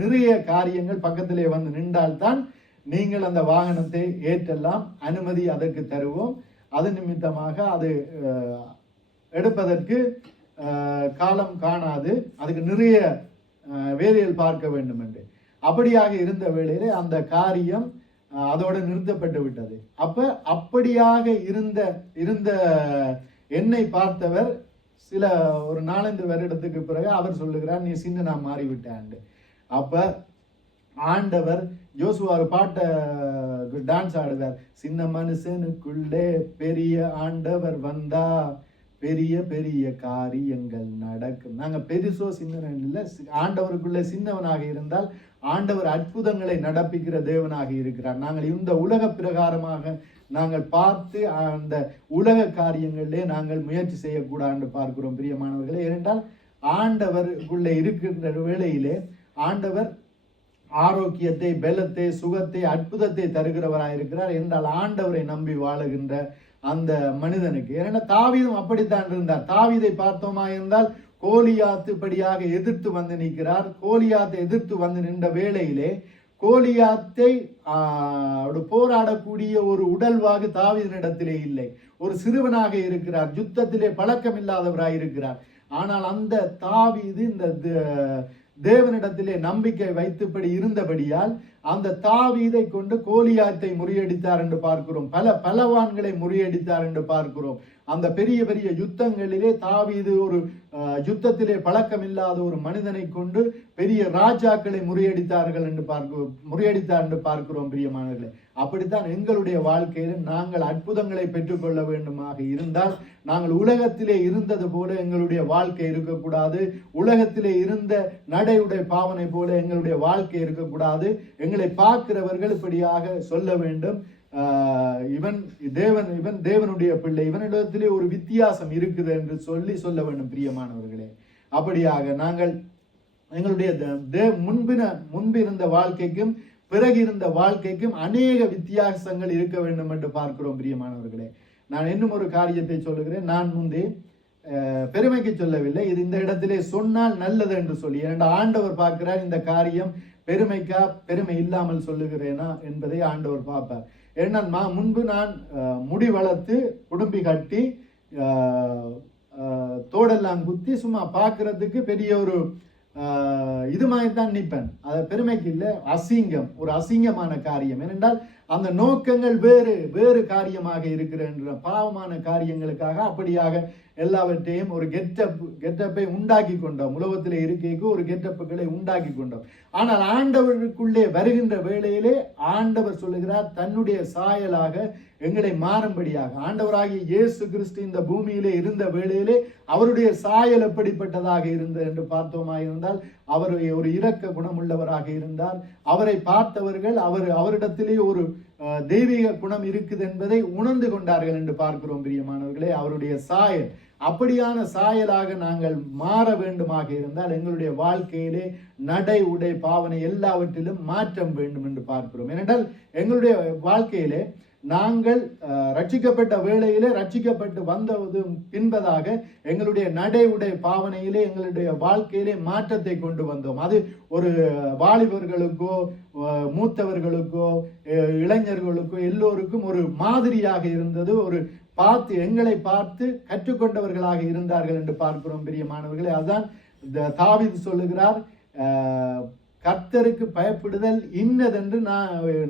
நிறைய காரியங்கள் பக்கத்திலே வந்து நின்றால்தான் நீங்கள் அந்த வாகனத்தை ஏற்றெல்லாம் அனுமதி அதற்கு தருவோம். அது நிமித்தமாக அது எடுப்பதற்கு காலம் காணாது, அதுக்கு நிறைய வேலைகள் பார்க்க வேண்டும் என்று. அப்படியாக இருந்த வேளையிலே அந்த காரியம் அதோடு நிறுத்தப்பட்டு விட்டது. அப்படியாக இருந்த என்னை பார்த்தவர் சில ஒரு 4-5 வருடத்துக்கு பிறகு அவர் சொல்லுகிறார், நீ சின்னனா மாறிவிட்டாண்டு. அப்ப ஆண்டவர் யோசுவா ஒரு பாட்டை டான்ஸ் ஆடுவார், சின்ன மனுஷனுக்குள்ளே பெரிய ஆண்டவர் வந்தா பெரிய பெரிய காரியங்கள் நடக்கும். நாங்க பெருசோ சின்ன இல்லை, ஆண்டவருக்குள்ளே சின்னவனாக இருந்தால் ஆண்டவர் அற்புதங்களை நடப்பிக்கிற தேவனாக இருக்கிறார். நாங்கள் இந்த உலக பிரகாரமாக நாங்கள் பார்த்து அந்த உலக காரியங்களிலே நாங்கள் முயற்சி செய்யக்கூடாது பார்க்கிறோம் பிரியமானவர்களே. ஏனென்றால் ஆண்டவருக்குள்ளே இருக்கின்ற வேளையிலே ஆண்டவர் ஆரோக்கியத்தை, பலத்தை, சுகத்தை, அற்புதத்தை தருகிறவராயிருக்கிறார். என்றால் ஆண்டவரை நம்பி வாழுகின்ற அந்த மனிதனுக்கு, ஏன்னா தாவீதும் அப்படித்தான் இருந்தார். தாவீதை பார்த்தோமா இருந்தால் கோலியாத்து படியாக எதிர்த்து வந்து நிற்கிறார். கோலியாத்தை எதிர்த்து வந்து நின்ற வேளையிலே கோலியாத்தை போராடக்கூடிய ஒரு உடல்வாகு தாவீதினிடத்திலே இல்லை. ஒரு சிறுவனாக இருக்கிறார், யுத்தத்திலே பழக்கம் இல்லாதவராய் இருக்கிறார். ஆனால் அந்த தாவீது இந்த தேவனிடத்திலே நம்பிக்கை வைத்துப்படி இருந்தபடியால் அந்த தாவீதை கொண்டு கோலியாத்தை முறியடித்தார் என்று பார்க்கிறோம். பல பலவான்களை முறியடித்தார் என்று பார்க்கிறோம். அந்த பெரிய பெரிய யுத்தங்களிலே தாவீது ஒரு யுத்தத்திலே பழக்கம் இல்லாத ஒரு மனிதனை கொண்டு பெரிய ராஜாக்களை முறியடித்தார் என்று பார்க்கிறோம் பிரியமானவர்களே. அப்படித்தான் எங்களுடைய வாழ்க்கையில நாங்கள் அற்புதங்களை பெற்றுக்கொள்ள வேண்டுமாக இருந்தால் நாங்கள் உலகத்திலே இருந்தது போல எங்களுடைய வாழ்க்கை இருக்கக்கூடாது. உலகத்திலே இருந்த நடையுடைய பாவனை போல எங்களுடைய வாழ்க்கை இருக்கக்கூடாது. எங்களை பார்க்கிறவர்கள் இப்படியாக சொல்ல வேண்டும், இவன் தேவனுடைய பிள்ளை, இவனிடத்திலே ஒரு வித்தியாசம் இருக்குது என்று சொல்ல வேண்டும் பிரியமானவர்களே. அப்படியாக நாங்கள் எங்களுடைய முன்பிருந்த வாழ்க்கைக்கும் பிறகு இருந்த வாழ்க்கைக்கும் அநேக வித்தியாசங்கள் இருக்க வேண்டும் என்று பார்க்கிறோம் பிரியமானவர்களே. நான் இன்னும் ஒரு காரியத்தை சொல்லுகிறேன். நான் முன்பே பெருமைக்கு சொல்லவில்லை, இது இந்த இடத்திலே சொன்னால் நல்லது என்று சொல்லி. ஏன்னா ஆண்டவர் பார்க்கிறார் இந்த காரியம் பெருமைக்கா பெருமை இல்லாமல் சொல்லுகிறேனா என்பதை ஆண்டவர் பார்ப்பார். ஏன்னா முன்பு நான் முடி வளர்த்து குடும்பி கட்டி தோடெல்லாம் குத்தி சும்மா பார்க்கறதுக்கு பெரிய ஒரு இது மாதிரி தான் நிற்பேன். அது பெருமைக்கு இல்லை, அசிங்கம், ஒரு அசிங்கமான காரியம். ஏனென்றால் அந்த நோக்கங்கள் வேறு காரியமாக இருக்கிற பாவமான காரியங்களுக்காக அப்படியாக எல்லாவற்றையும் ஒரு கெட்டப்பை உண்டாக்கி கொண்டோம். உலகத்திலே இருக்கைக்கு ஒரு கெட்டப்புகளை உண்டாக்கி கொண்டோம். ஆனால் ஆண்டவருக்குள்ளே வருகின்ற வேளையிலே ஆண்டவர் சொல்லுகிறார், தன்னுடைய சாயலாக எங்களை மாறும்படியாக. ஆண்டவராகிய இயேசு கிறிஸ்து இந்த பூமியிலே இருந்த வேளையிலே அவருடைய சாயல் எப்படிப்பட்டதாக இருந்தது என்று பார்த்தோமா இருந்தால் அவர் ஒரு இரக்க குணமுள்ளவராக இருந்தார். அவரை பார்த்தவர்கள் அவரிடத்திலே ஒரு தெய்வீக குணம் இருக்குது என்பதை உணர்ந்து கொண்டார்கள் என்று பார்க்கிறோம் பிரியமானவர்களே. அவருடைய சாயல் அப்படியான சாயலாக நாங்கள் மாற வேண்டுமாக இருந்தால் எங்களுடைய வாழ்க்கையிலே நடை, உடை, பாவனை எல்லாவற்றிலும் மாற்றம் வேண்டும் என்று பார்க்கிறோம். ஏனென்றால் எங்களுடைய வாழ்க்கையிலே நாங்கள் ரட்சிக்கப்பட்ட வேளையிலே ரட்சிக்கப்பட்டு வந்தது பின்பதாக எங்களுடைய நடை, உடை, பாவனையிலே எங்களுடைய வாழ்க்கையிலே மாற்றத்தை கொண்டு வந்தோம். அது ஒரு வாலிபர்களுக்கோ மூத்தவர்களுக்கோ இளைஞர்களுக்கோ எல்லோருக்கும் ஒரு மாதிரியாக இருந்தது. ஒரு எங்களை பார்த்து கற்றுக்கொண்டவர்களாக இருந்தார்கள் என்று பார்க்கிறோம் பிரியமானவர்களே. அதுதான் தாவீது சொல்லுகிறார், கர்த்தருக்கு பயப்படுதல் இன்னதென்று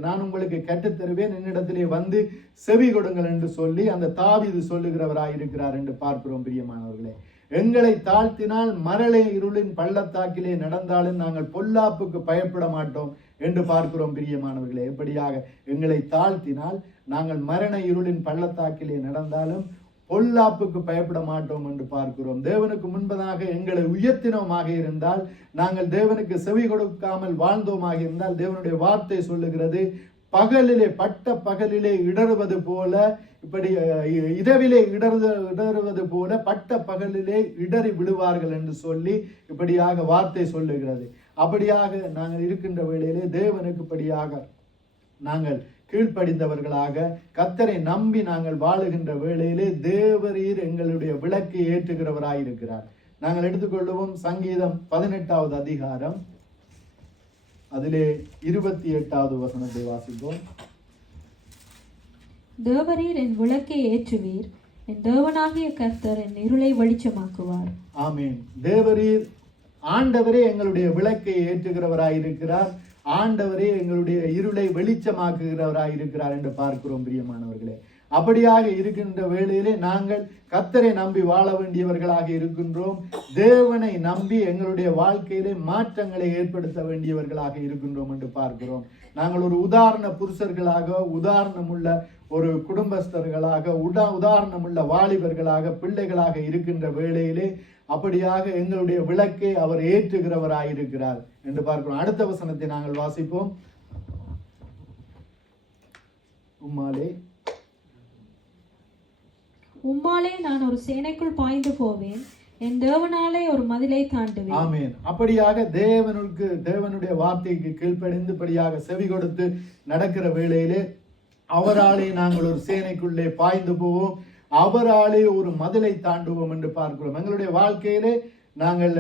நான் உங்களுக்கு கற்றுத்தருவேன், என்னிடத்திலே வந்து செவி கொடுங்கள் என்று சொல்லி அந்த தாவீது சொல்லுகிறவராய் இருக்கிறார் என்று பார்க்கிறோம் பிரியமானவர்களே. எங்களை தாழ்த்தினால் மரளை இருளின் பள்ளத்தாக்கிலே நடந்தாலும் நாங்கள் பொல்லாப்புக்கு பயப்பட மாட்டோம் என்று பார்க்கிறோம் பிரியமானவர்களே. எப்படியாக எங்களை தாழ்த்தினால் நாங்கள் மரண இருளின் பள்ளத்தாக்கிலே நடந்தாலும் பொல்லாப்புக்கு பயப்பட மாட்டோம் என்று பார்க்கிறோம். தேவனுக்கு முன்பதாக எங்களை உயர்த்தினோமாக இருந்தால், நாங்கள் தேவனுக்கு செவி கொடுக்காமல் வாழ்ந்தோமாக இருந்தால், தேவனுடைய வார்த்தை சொல்லுகிறது, பகலிலே பட்ட பகலிலே இடறுவது போல, இப்படி இரவிலே இடறுவது போல பட்ட பகலிலே இடறி விடுவார்கள் என்று சொல்லி இப்படியாக வார்த்தை சொல்லுகிறது. அப்படியாக நாங்கள் இருக்கின்ற வேளையிலே தேவனுக்கு இப்படியாக நாங்கள் கீழ்ப்படிந்தவர்களாக கர்த்தரை நம்பி நாங்கள் வாழுகின்ற வேளையிலே தேவரீர் எங்களுடைய விளக்கை ஏற்றுகிறவராயிருக்கிறார். நாங்கள் எடுத்துக்கொள்வோம் சங்கீதம் 18வது அதிகாரம், அதிலே 28வது வசனத்தை வாசிப்போம். தேவரீர் என் விளக்கை ஏற்றுவீர், என் தேவனாகிய கர்த்தர் என் இருளை வெளிச்சமாக்குவார். ஆமென். தேவரீர் ஆண்டவரே எங்களுடைய விளக்கை ஏற்றுகிறவராயிருக்கிறார், ஆண்டவரே எங்களுடைய இருளை வெளிச்சமாக்குகிறவராயிருக்கிறார் என்று பார்க்கிறோம் பிரியமானவர்களே. அப்படியாக இருக்கின்ற வேளையிலே நாங்கள் கர்த்தரை நம்பி வாழ வேண்டியவர்களாக இருக்கின்றோம். தேவனை நம்பி எங்களுடைய வாழ்க்கையிலே மாற்றங்களை ஏற்படுத்த வேண்டியவர்களாக இருக்கின்றோம் என்று பார்க்கிறோம். நாங்கள் ஒரு உதாரண புருஷர்களாக, உதாரணமுள்ள ஒரு குடும்பஸ்தர்களாக, உதாரணமுள்ள வாலிபர்களாக, பிள்ளைகளாக இருக்கின்ற வேளையிலே அப்படியாக எங்களுடைய விளக்கை அவர் ஏற்றுகிறவராயிருக்கிறார் என்று பார்க்கிறோம். அடுத்த வசனத்தை நாங்கள் வாசிப்போம். உம்மாலே நான் ஒரு சேனைக்குள் பாய்ந்து போவேன், என் தேவனாலே ஒரு மதிலை தாண்டுவேன். ஆமென். அப்படியாக தேவனுடைய வார்த்தைக்கு கீழ்ப்படிந்து படியாக செவி கொடுத்து நடக்கிற வேளையிலே அவராலே நாங்கள் ஒரு சேனைக்குள்ளே பாய்ந்து போவோம், அவராலே ஒரு மதிலை தாண்டுவோம் என்று பார்க்கிறோம். எங்களுடைய வாழ்க்கையிலே நாங்கள்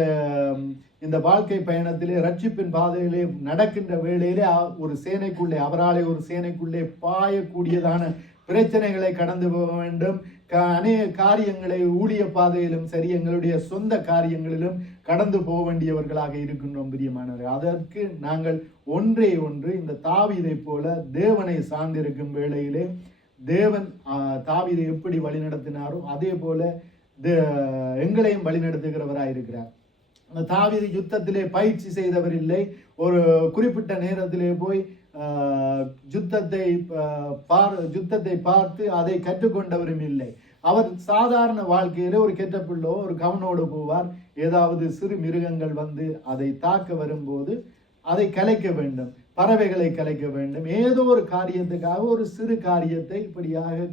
இந்த வாழ்க்கை பயணத்திலே ரட்சிப்பின் பாதையிலே நடக்கின்ற வேளையிலே ஒரு சேனைக்குள்ளே, அவராலே ஒரு சேனைக்குள்ளே பாயக்கூடியதான பிரச்சனைகளை கடந்து போக வேண்டும். அநேக காரியங்களை ஊழிய பாதையிலும் சரி, எங்களுடைய சொந்த காரியங்களிலும் கடந்து போக வேண்டியவர்களாக இருக்கின்றோம் பிரியமானவர்கள். அதற்கு நாங்கள் ஒன்றே ஒன்று, இந்த தாவீதை போல தேவனை சார்ந்திருக்கும் வேளையிலே தேவன் தாவீதை எப்படி வழிநடத்தினாரோ அதே போல எங்களையும் வழிநடத்துகிறவராயிருக்கிறார். அந்த தாவீது யுத்தத்திலே பயிற்சி செய்தவர் இல்லை. ஒரு குறிப்பிட்ட நேரத்திலே போய் யுத்தத்தை பார்த்து அதை கற்றுக்கொண்டவரும் இல்லை. அவர் சாதாரண வாழ்க்கையிலே ஒரு கெட்டப்பிள்ளோ ஒரு கவனோடு போவார். ஏதாவது சிறு மிருகங்கள் வந்து அதை தாக்க வரும்போது அதை கலைக்க வேண்டும், பறவைகளை கலைக்க வேண்டும், ஏதோ ஒரு காரியத்துக்காக ஒரு சிறு காரியத்தை இப்படியாக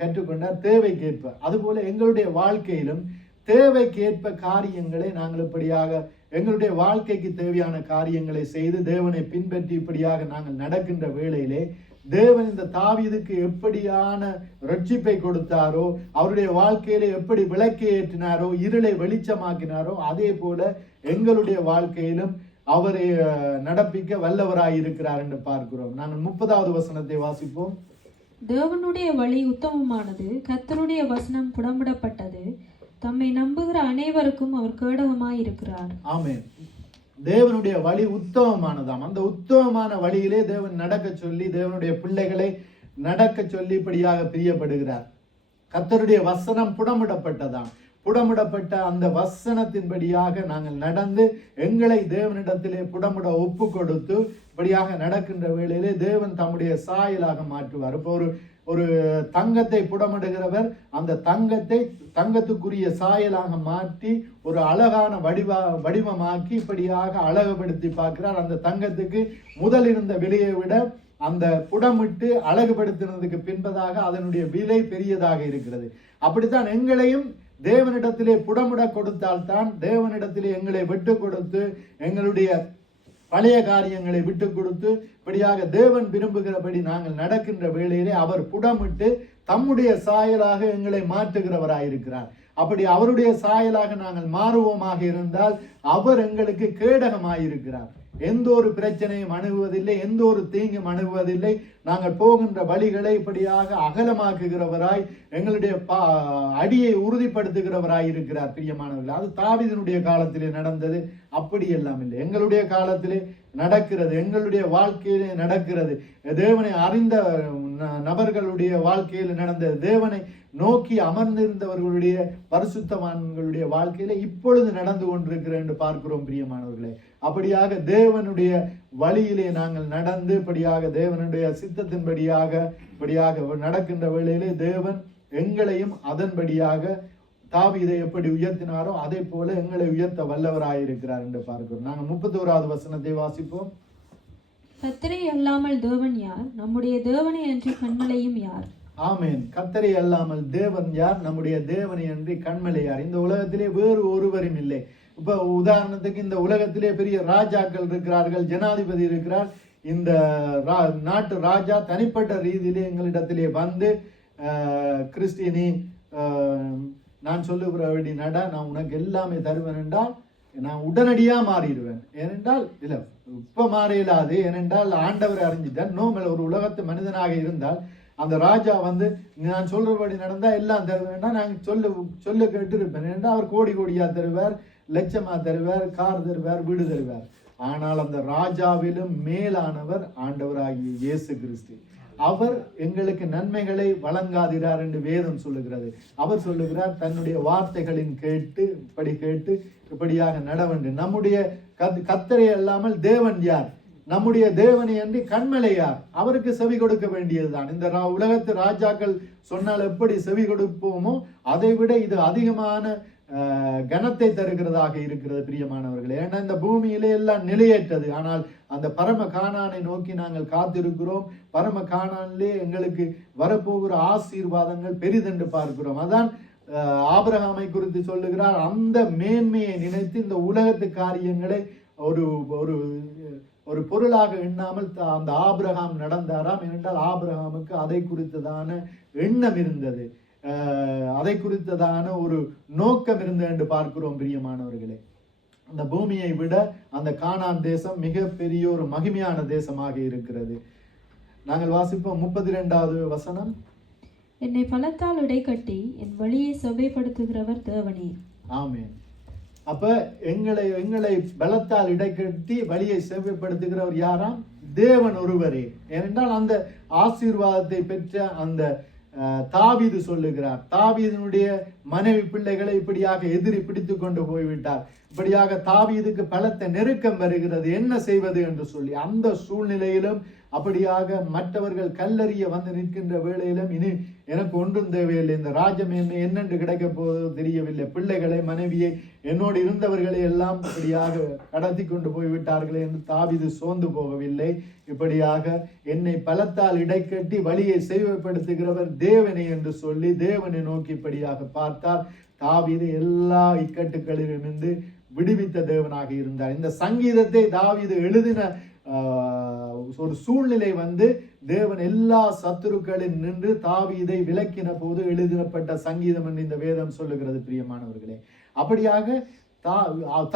கற்றுக்கொண்டார் தேவைக்கேற்ப. அதுபோல எங்களுடைய வாழ்க்கையிலும் தேவைக்கேற்ப காரியங்களை நாங்கள் இப்படியாக எங்களுடைய வாழ்க்கைக்கு தேவையான காரியங்களை செய்து தேவனை பின்பற்றி இப்படியாக நாங்கள் நடக்கின்ற வேளையிலே தேவன் இந்த தாவீதுக்கு எப்படியான ரட்சிப்பை கொடுத்தாரோ, அவருடைய வாழ்க்கையிலே எப்படி விளக்கை ஏற்றினாரோ, இருளை வெளிச்சமாக்கினாரோ, அதே போல எங்களுடைய வாழ்க்கையிலும் அவரை நடப்பிக்க வல்லவராயிருக்கிறார் என்று பார்க்கிறோம். நாங்கள் 30வது வசனத்தை வாசிப்போம். தேவனுடைய வழி உத்தமமானது, கர்த்தருடைய வசனம் புடமிடப்பட்டது, தம்மை நம்புகிற அனைவருக்கும் அவர் கேடகமாயிருக்கிறார். ஆமென். தேவனுடைய வழி உத்தமமானதாம். அந்த உத்தமமான வழியிலே தேவன் நடக்க சொல்லி, தேவனுடைய பிள்ளைகளை நடக்க சொல்லி இப்படியாக பிரியப்படுகிறார். கர்த்தருடைய வசனம் புடமிடப்பட்டதாம். புடமிடப்பட்ட அந்த வசனத்தின்படியாக நாங்கள் நடந்து எங்களை தேவனிடத்திலே புடமிட ஒப்பு கொடுத்து இப்படியாக நடக்கின்ற வேளையிலே தேவன் தம்முடைய சாயலாக மாற்றுவார். இப்போ ஒரு தங்கத்தை புடமிடுகிறவர் அந்த தங்கத்துக்குரிய சாயலாக மாற்றி ஒரு அழகான வடிவமாக்கி இப்படியாக அழகுபடுத்தி பார்க்கிறார். அந்த தங்கத்துக்கு முதல் இருந்த விலையை விட அந்த புடமிட்டு அழகுபடுத்தினதுக்கு பின்பதாக அதனுடைய விலை பெரியதாக இருக்கிறது. அப்படித்தான் எங்களையும் தேவனிடத்திலே புடமிட கொடுத்தால்தான், தேவனிடத்திலே எங்களை விட்டு கொடுத்து எங்களுடைய பழைய காரியங்களை விட்டு கொடுத்து இப்படியாக தேவன் விரும்புகிறபடி நாங்கள் நடக்கின்ற வேளையிலே அவர் புடமிட்டு தம்முடைய சாயலாக எங்களை மாற்றுகிறவராயிருக்கிறார். அப்படி அவருடைய சாயலாக நாங்கள் மாறுவோமாக இருந்தால் அவர் எங்களுக்கு கேடகமாயிருக்கிறார். எந்த ஒரு பிரச்சனையும் அணுகுவதில்லை, எந்த ஒரு தீங்கும் அணுகுவதில்லை. நாங்கள் போகின்ற வழிகளை இப்படியாக அகலமாக்குகிறவராய் எங்களுடைய அடியை உறுதிப்படுத்துகிறவராய் இருக்கிறார் பிரியமானவர்கள். அது தாவீதினுடைய காலத்திலே நடந்தது, அப்படி எல்லாம் இல்லை. எங்களுடைய காலத்திலே நடக்கிறது, எங்களுடைய வாழ்க்கையிலே நடக்கிறது. தேவனை அறிந்த நபர்களுடைய வாழ்க்கையில் நடந்தது. தேவனை நோக்கி அமர்ந்திருந்தவர்களுடைய பரிசுத்தவான்களுடைய வாழ்க்கையில இப்பொழுது நடந்து கொண்டிருக்கிறேன் என்று பார்க்கிறோம் பிரியமானவர்களே. அப்படியாக தேவனுடைய வழியிலே நாங்கள் நடந்து இப்படியாக தேவனுடைய சித்தத்தின்படியாக இப்படியாக நடக்கின்ற வேளையிலே தேவன் எங்களையும் அதன்படியாக தாவீதை எப்படி உயர்த்தினாரோ அதே போல எங்களை உயர்த்த வல்லவராயிருக்கிறார் என்று பார்க்கிறோம். நாங்கள் 31வது வசனத்தை வாசிப்போம். கர்த்தரை அல்லாமல் தேவன் யார்? நம்முடைய தேவனை அன்றி கண்மலையும் யார்? ஆமேன். கர்த்தரை அல்லாமல் தேவன் யார்? நம்முடைய தேவனை அன்றி கண்மலை யார்? இந்த உலகத்திலே வேறு ஒருவரும் இல்லை. இப்ப உதாரணத்துக்கு இந்த உலகத்திலே பெரிய ராஜாக்கள் இருக்கிறார்கள், ஜனாதிபதி இருக்கிறார். இந்த நாட்டு ராஜா தனிப்பட்ட ரீதியிலே எங்களிடத்திலே வந்து கிறிஸ்டினி நான் சொல்லுகிறபடி நட, நான் உனக்கு எல்லாமே தருவேன் என்றால் நான் உடனடியா மாறிடுவேன். ஏனென்றால் இல்ல இப்ப மாறிடாது. ஏனென்றால் ஆண்டவர் அறிஞ்சிட்டார். நோமல் ஒரு உலகத்து மனிதனாக இருந்தால் அந்த ராஜா வந்து நான் சொல்றபடி நடந்தா எல்லாம் தருவேன்னா நான் சொல்ல கேட்டு இருப்பேன். ஏனென்றால் அவர் கோடி கோடியா தருவார், லட்சமா தருவார், கார் தருவார், வீடு தருவார். ஆனால் அந்த ராஜாவிலும் மேலானவர் ஆண்டவராகிய இயேசு கிறிஸ்து. அவர் எங்களுக்கு நன்மைகளை வழங்காதிரார் என்று வேதம் சொல்லுகிறது. அவர் சொல்லுகிறார் தன்னுடைய வார்த்தைகளின் கேட்டு இப்படியாக நடவண்டு. நம்முடைய கர்த்தரை அல்லாமல் தேவன் யார்? நம்முடைய தேவனை அன்றி கண்மலை யார்? அவருக்கு செவி கொடுக்க வேண்டியதுதான். இந்த உலகத்து ராஜாக்கள் சொன்னால் எப்படி செவி கொடுப்போமோ அதை விட இது அதிகமான கனத்தை தருகிறதாக இருக்கிறது பிரியமானவர்களே. ஏன்னா இந்த பூமியிலே எல்லாம் நிலையற்றது. ஆனால் அந்த பரம கானானை நோக்கி நாங்கள் காத்திருக்கிறோம். பரம கானானிலே எங்களுக்கு வரப்போகிற ஆசீர்வாதங்கள் பெரிதென்று பார்க்கிறோம். அதான் ஆபிரகாமை குறித்து சொல்லுகிறார். அந்த மேன்மையை நினைத்து இந்த உலகத்து காரியங்களை ஒரு ஒரு ஒரு பொருளாக எண்ணாமல் அந்த ஆபிரகாம் நடந்தாராம். ஏனென்றால் ஆபிரகாமுக்கு அதை குறித்ததான எண்ணம் இருந்தது, அதை குறித்ததான ஒரு நோக்கம் இருந்தது என்று பார்க்கிறோம் பிரியமானவர்களே. அந்த பூமியை விட அந்த கானான் தேசம் மிக பெரிய ஒரு மகிமையான தேசமாக இருக்கிறது. நாங்கள் வாசிப்போம் 32வது வசனம். என்னை பலத்தால் இடைக்கட்டி என் வழியை செவ்வைப்படுத்துகிறவர் தேவனே. ஆமென். அப்ப எங்களை பலத்தால் இடைக்கட்டி வழியை செவ்வைப்படுத்துகிறவர் யாராம்? தேவன் ஒருவரே. ஏனென்றால் அந்த ஆசீர்வாதத்தை பெற்ற அந்த தாவீது சொல்லுகிறார், தாவீதினுடைய மனைவி பிள்ளைகளை இப்படியாக எதிரி பிடித்து கொண்டு போய்விட்டார். இப்படியாக தாவீதுக்கு பலத்த நெருக்கம் வருகிறது, என்ன செய்வது என்று சொல்லி அந்த சூழ்நிலையிலும் அப்படியாக மற்றவர்கள் கல்லறிய வந்து நிற்கின்ற வேளையிலும் இனி எனக்கு ஒன்றும் தேவையில்லை, இந்த ராஜ்யம் என்னென்று கிடைக்க போவதோ தெரியவில்லை, பிள்ளைகளை மனைவியை என்னோடு இருந்தவர்களை எல்லாம் இப்படியாக கடத்தி கொண்டு போய்விட்டார்களே என்று தாவீது சோர்ந்து போகவில்லை. இப்படியாக என்னை பலத்தால் இடைக்கட்டி வழியை செய்வப்படுத்துகிறவர் தேவனை என்று சொல்லி தேவனை நோக்கி இப்படியாக பார்த்தார். தாவீது எல்லா இக்கட்டுகளிலிருந்து விடுவித்த தேவனாக இருந்தார். இந்த சங்கீதத்தை தாவீது எழுதின ஒரு சூழ்நிலை வந்து தேவன் எல்லா சத்துருக்களில் நின்று தாவீதை விலக்கின போது எழுதப்பட்ட சங்கீதம் என்று இந்த வேதம் சொல்லுகிறது பிரியமானவர்களே. அப்படியாக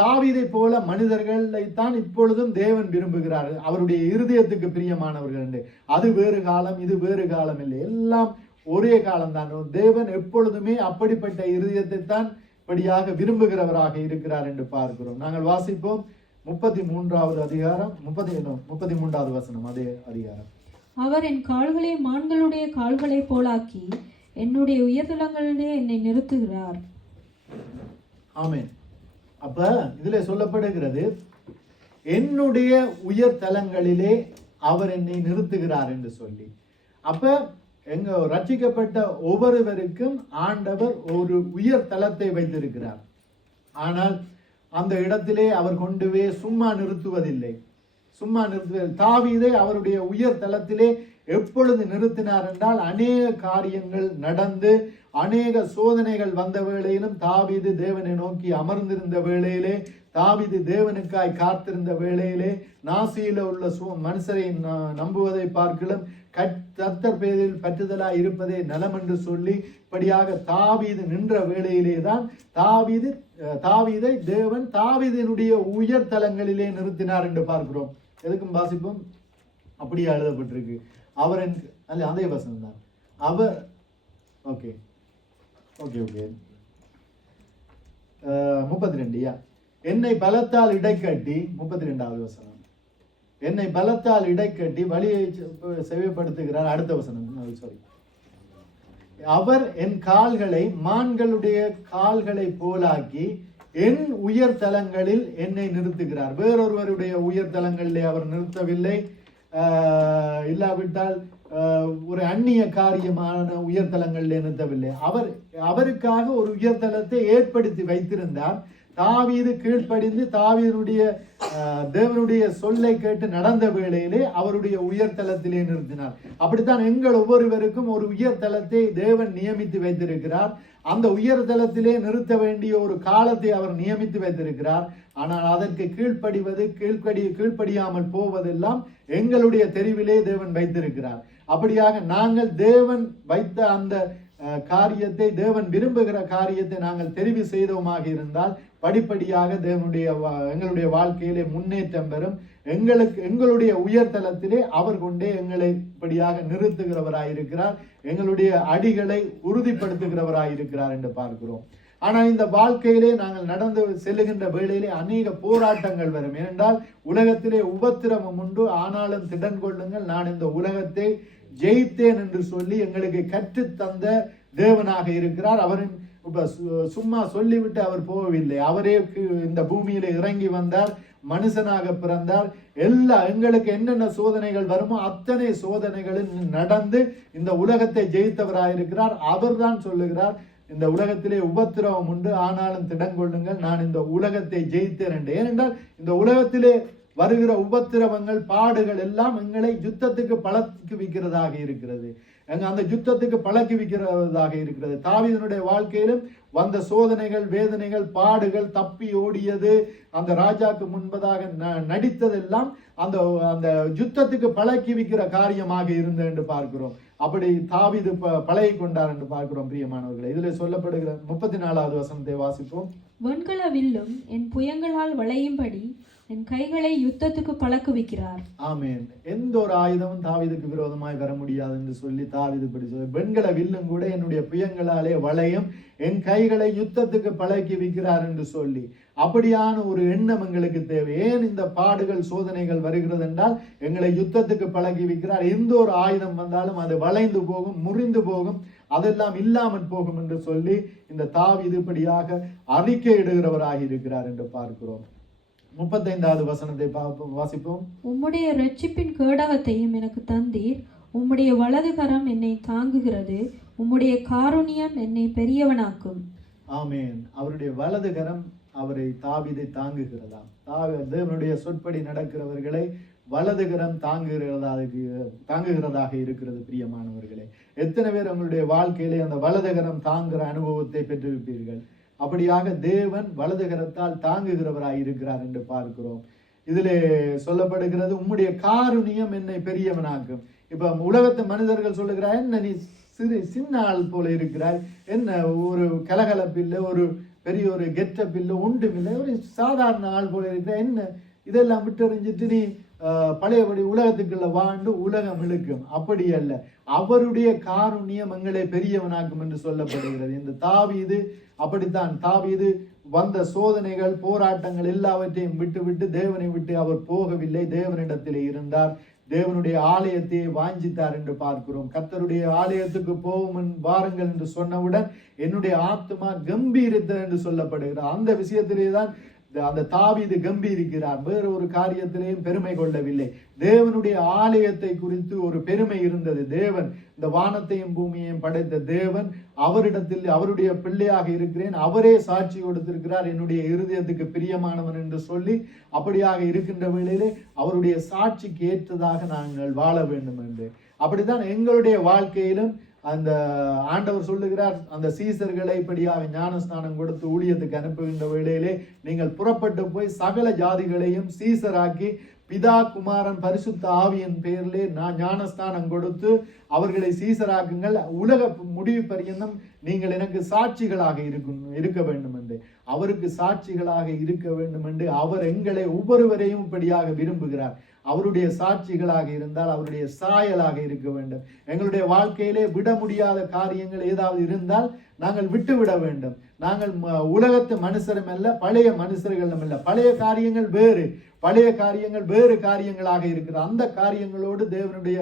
தாவீதை போல மனிதர்களை தான் இப்பொழுதும் தேவன் விரும்புகிறார், அவருடைய இருதயத்துக்கு பிரியமானவர்கள் என்று. அது வேறு காலம், இது வேறு காலம் இல்லை, எல்லாம் ஒரே காலம்தான். தேவன் எப்பொழுதுமே அப்படிப்பட்ட இருதயத்தை தான் இப்படியாக விரும்புகிறவராக இருக்கிறார் என்று பார்க்கிறோம். நாங்கள் வாசிப்போம் 33வது அதிகாரம் 33வது வசனம், அதே அதிகாரம். அவர் என் கால்களை மான்களுடைய கால்களை போலாக்கி என்னுடைய உயர்தலங்களிலே என்னை நிறுத்துகிறார். ஆமென். அப்ப இதுல சொல்லப்படுகிறது என்னுடைய உயர்தலங்களிலே அவர் என்னை நிறுத்துகிறார் என்று சொல்லி. அப்ப எங்க ரட்சிக்கப்பட்ட ஒவ்வொருவருக்கும் ஆண்டவர் ஒரு உயர் தலத்தை வைத்திருக்கிறார். ஆனால் அந்த இடத்திலே அவர் கொண்டு போய் சும்மா நிறுத்துவதில்லை. தாவீதை அவருடைய உயர் தலத்திலே எப்பொழுது நிறுத்தினார் என்றால் அநேக காரியங்கள் நடந்து அநேக சோதனைகள் வந்த வேளையிலும் தாவீது தேவனை நோக்கி அமர்ந்திருந்த வேளையிலே, தாவீது தேவனுக்காய் காத்திருந்த வேளையிலே, நாசியில உள்ள மனுஷரை நம்புவதை பார்க்கலாம் கர்த்தர் பேரில் பற்றுதலாய் இருப்பதே நலம் என்று சொல்லி இப்படியாக தாவீது நின்ற வேளையிலே தான் தாவீதை தேவன் தாவீதினுடைய உயர் தலங்களிலே நிறுத்தினார் என்று பார்க்கிறோம். எதுக்கும் வாசிப்போம், அப்படியே எழுதப்பட்டிருக்கு. அவர் அல்ல அதே வசனம் தான். அவர் ஓகே 32 என்னை பலத்தால் இடைக்கட்டி 32வது வசனம். என்னை பலத்தால் இடைக்கட்டி வழியை செவிப்படுத்துகிறார். அடுத்த வசனம் சாரி. அவர் என் கால்களை மான்களுடைய கால்களை போலாக்கி என் உயர்தலங்களில் என்னை நிறுத்துகிறார். வேறொருவருடைய உயர்தலங்களிலே அவர் நிறுத்தவில்லை. இல்லாவிட்டால் ஒரு அந்நிய காரியமான உயர்தலங்களிலே நிறுத்தவில்லை. அவருக்காக ஒரு உயர்தலத்தை ஏற்படுத்தி வைத்திருந்தார். தாவீது கீழ்ப்படிந்து தாவீதுடைய தேவனுடைய சொல்லை கேட்டு நடந்த வேளையிலே அவருடைய உயர்தலத்திலே நிறுத்தினார். அப்படித்தான் எங்கள் ஒவ்வொருவருக்கும் ஒரு உயர்தலத்தை தேவன் நியமித்து வைத்திருக்கிறார். அந்த உயர்தலத்திலே நிறுத்த வேண்டிய ஒரு காலத்தை அவர் நியமித்து வைத்திருக்கிறார். ஆனால் அதற்கு கீழ்ப்படியாமல் போவதெல்லாம் எங்களுடைய தெரிவிலே தேவன் வைத்திருக்கிறார். அப்படியாக நாங்கள் தேவன் வைத்த அந்த காரியத்தை, தேவன் விரும்புகிற காரியத்தை நாங்கள் தெரிவு செய்தோமாக இருந்தால் படிப்படியாக எங்களுடைய வாழ்க்கையிலே முன்னேற்றம் பெறும். எங்களுடைய உயர்தலத்திலே அவர் கொண்டே எங்களை இப்படியாக நிறுத்துகிறவராயிருக்கிறார், எங்களுடைய அடிகளை உறுதிப்படுத்துகிறவராயிருக்கிறார் என்று பார்க்கிறோம். ஆனால் இந்த வாழ்க்கையிலே நாங்கள் நடந்து செல்லுகின்ற வேளையிலே அநேக போராட்டங்கள் வரும். ஏனென்றால் உலகத்திலே உபத்திரவம் உண்டு, ஆனாலும் திடன் கொள்ளுங்கள், நான் இந்த உலகத்தை ஜெயித்தேன் என்று சொல்லி எங்களுக்கு கற்றுத்தந்த தேவனாக இருக்கிறார். அவரின் சும்மா சொல்லிவிட்டு அவர் போகவில்லை. அவரே இந்த பூமியில இறங்கி வந்தார், மனுஷனாக பிறந்தார். எங்களுக்கு என்னென்ன சோதனைகள் வருமோ அத்தனை சோதனைகளில் நடந்து இந்த உலகத்தை ஜெயித்தவராயிருக்கிறார். அவர் தான் சொல்லுகிறார், இந்த உலகத்திலே உபத்திரவம் உண்டு, ஆனாலும் திடங்கொள்ளுங்கள், நான் இந்த உலகத்தை ஜெயித்தேன் என்று. ஏனென்றால் இந்த உலகத்திலே வருகிற உபத்திரவங்கள், பாடுகள் எல்லாம் எங்களை யுத்தத்துக்கு பழக்குவிக்கிறதாக இருக்கிறது. அந்த யுத்தத்துக்கு பழக்குவிக்கிறதாக இருக்கிறது. தாவீதுனுடைய வாழ்க்கையிலும் வந்த சோதனைகள், வேதனைகள், பாடுகள், தப்பி ஓடியது, அந்த ராஜாக்கு முன்பதாக நடித்ததெல்லாம் அந்த யுத்தத்துக்கு பழக்குவிக்கிற காரியமாக இருந்தது என்று பார்க்கிறோம். அப்படி தாவீது பழகி கொண்டார் என்று பார்க்கிறோம். பிரியமானவர்களை, இதில் சொல்லப்படுகிற 34வது வசனத்தை வாசிப்போம். வெண்கல வில்லும் என் புயங்களால் வளையும்படி என் கைகளை யுத்தத்துக்கு பழக்குவிக்கிறார். ஆமென். எந்த ஒரு ஆயுதமும் தாவீதுக்கு விரோதமாய் வர முடியாது என்று சொல்லி தாவீது படிச்சது. வெண்கல வில்லும் கூட என்னுடைய புயங்களாலே வளையும், என் கைகளை யுத்தத்துக்கு பழக்கி வைக்கிறார் என்று சொல்லி, அப்படியான ஒரு எண்ணம் எங்களுக்கு தேவை. ஏன் இந்த பாடுகள், சோதனைகள் வருகிறது என்றால் எங்களை யுத்தத்துக்கு பழக்கி வைக்கிறார். எந்த ஒரு ஆயுதம் வந்தாலும் அது வளைந்து போகும், முறிந்து போகும், அதெல்லாம் இல்லாமல் போகும் என்று சொல்லி இந்த தாவீது இப்படியாக அறிக்கை இடுகிறவராக இருக்கிறார் என்று பார்க்கிறோம். 35வது வசனத்தை வாசிப்போம். உம்முடைய இரட்சிப்பின் கேடகத்தையும் எனக்கு தந்தீர், உம்முடைய வலது கரம் என்னை தாங்குகிறது, உம்முடைய காருண்யம் என்னை பெரியவனாக்கும். ஆமென். அவருடைய வலது கரம் அவரை தாவீதை தாங்குகிறதா? தேவனுடைய சொற்படி நடக்கிறவர்களை வலது கரம் தாங்குகிறதாக இருக்கிறது. பிரியமானவர்களே, எத்தனை பேர் உங்களுடைய வாழ்க்கையிலே அந்த வலது கரம் தாங்குகிற அனுபவத்தை பெற்றிருப்பீர்கள்? அப்படியாக தேவன் வலது கரத்தால் தாங்குகிறவராய் இருக்கிறார் என்று பார்க்கிறோம். இதிலே சொல்லப்படுகிறது, உம்முடைய காருண்யம் என்னை பெரியவனாக்கும். இப்ப உலகத்து மனிதர்கள் சொல்லுகிறார், என்ன நீ சின்ன ஆள் போல இருக்கிறாய், என்ன ஒரு கலகலப்பில்லை, ஒரு பெரிய ஒரு கெட்டப் இல்லை, ஒன்றுமில்லை, ஒரு சாதாரண ஆள் போல இருக்கிற, என்ன இதெல்லாம் விட்டறிஞ்சிட்டு நீ பழையபடி உலகத்துக்குள்ள வாழ்ந்து உலகம் இழுக்கும். அப்படி அல்ல, அவருடைய காருண்யம் எங்களை பெரியவனாக்கும் என்று சொல்லப்படுகிறது. இந்த தாவீது அப்படித்தான். தாவீது வந்த சோதனைகள், போராட்டங்கள் எல்லாவற்றையும் விட்டு தேவனை விட்டு அவர் போகவில்லை, தேவனிடத்திலே இருந்தார். தேவனுடைய ஆலயத்தை வாஞ்சித்தார் என்று பார்க்கிறோம். கர்த்தருடைய ஆலயத்துக்கு போகும் வாருங்கள் என்று சொன்னவுடன் என்னுடைய ஆத்மா கம்பீரித்தது என்று சொல்லப்படுகிறார். அந்த விஷயத்திலே தான் அந்த தாவீது கம்பீரிக்கிறார். வேறு ஒரு காரியத்திலேயும் பெருமை கொள்ளவில்லை. தேவனுடைய ஆலயத்தை குறித்து ஒரு பெருமை இருந்தது. தேவன், இந்த வானத்தையும் பூமியையும் படைத்த தேவன், அவரிடத்தில் அவருடைய பிள்ளையாக இருக்கிறேன், அவரே சாட்சி கொடுத்திருக்கிறார், என்னுடைய இருதயத்துக்கு பிரியமானவன் என்று சொல்லி, அப்படியாக இருக்கின்ற வேளையிலே அவருடைய சாட்சிக்கு ஏற்றதாக நாங்கள் வாழ வேண்டும் என்று. அப்படித்தான் எங்களுடைய வாழ்க்கையிலும் அந்த ஆண்டவர் சொல்லுகிறார், அந்த சீசர்களை இப்படியாக ஞானஸ்நானம் கொடுத்து ஊழியத்துக்கு அனுப்புகின்ற வேளையிலே நீங்கள் புறப்பட்டு போய் சகல ஜாதிகளையும் சீசராக்கி பிதா, குமாரன், பரிசுத்த ஆவியின் பெயரிலே நான் ஞானஸ்தானம் கொடுத்து அவர்களை சீசராக்குங்கள், உலக முடிவு பரியந்தம் நீங்கள் எனக்கு சாட்சிகளாக இருக்க வேண்டும் என்று. அவருக்கு சாட்சிகளாக இருக்க வேண்டும் என்று அவர் எங்களை ஒவ்வொருவரையும் இப்படியாக விரும்புகிறார். அவருடைய சாட்சிகளாக இருந்தால் அவருடைய சாயலாக இருக்க வேண்டும். எங்களுடைய வாழ்க்கையிலே விட முடியாத காரியங்கள் ஏதாவது இருந்தால் நாங்கள் விட்டு விட வேண்டும். நாங்கள் உலகத்து மனுஷரும் அல்ல, பழைய மனுஷர்களும் அல்ல. பழைய காரியங்கள் வேறு, பழைய காரியங்கள் வேறு காரியங்களாக இருக்கிறது. அந்த காரியங்களோடு தேவனுடைய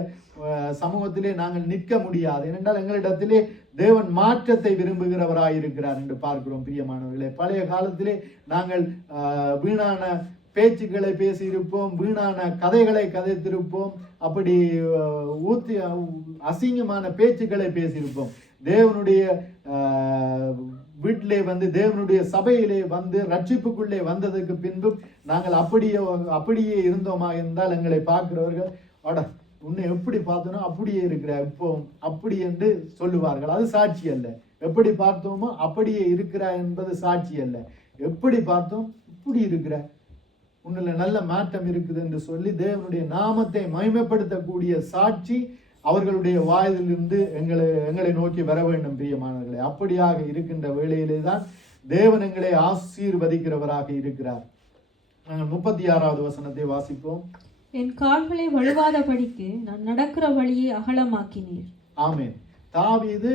சமூகத்திலே நாங்கள் நிற்க முடியாது. ஏனென்றால் எங்களிடத்திலே தேவன் மாற்றத்தை விரும்புகிறவராயிருக்கிறார் என்று பார்க்கிறோம் பிரியமானவர்களே. பழைய காலத்திலே நாங்கள் வீணான பேச்சுக்களை பேசியிருப்போம், வீணான கதைகளை கதைத்திருப்போம், அப்படி அசிங்கமான பேச்சுக்களை பேசியிருப்போம். தேவனுடைய வீட்டிலே வந்து தேவனுடைய சபையிலே வந்து ரட்சிப்புக்குள்ளே வந்ததுக்கு பின்பு நாங்கள் அப்படியே இருந்தோமா இருந்தால் எங்களை பார்க்கிறவர்கள் அட உன்னை எப்படி பார்த்தோனோ அப்படியே இருக்கிற இப்போ அப்படி என்று சொல்லுவார்கள். அது சாட்சி அல்ல. எப்படி பார்த்தோமோ அப்படியே இருக்கிறா என்பது சாட்சி அல்ல. எப்படி பார்த்தோம் இப்படி இருக்கிற உன்னில நல்ல மாற்றம் இருக்குது என்று சொல்லி தேவனுடைய நாமத்தை மகிமைப்படுத்தக்கூடிய சாட்சி அவர்களுடைய வாயிலிருந்து எங்களை நோக்கி வர வேண்டும் பிரியமானவர்களே. அப்படியாக இருக்கின்ற வேளையிலே தான் தேவன் எங்களை ஆசீர்வதிக்கிறவராக இருக்கிறார். நாங்கள் 36வது வசனத்தை வாசிப்போம். என் கால்களை வழுவாதபடிக்கு நான் நடக்கிற வழியை அகலமாக்கினீர். ஆமென். தாவீது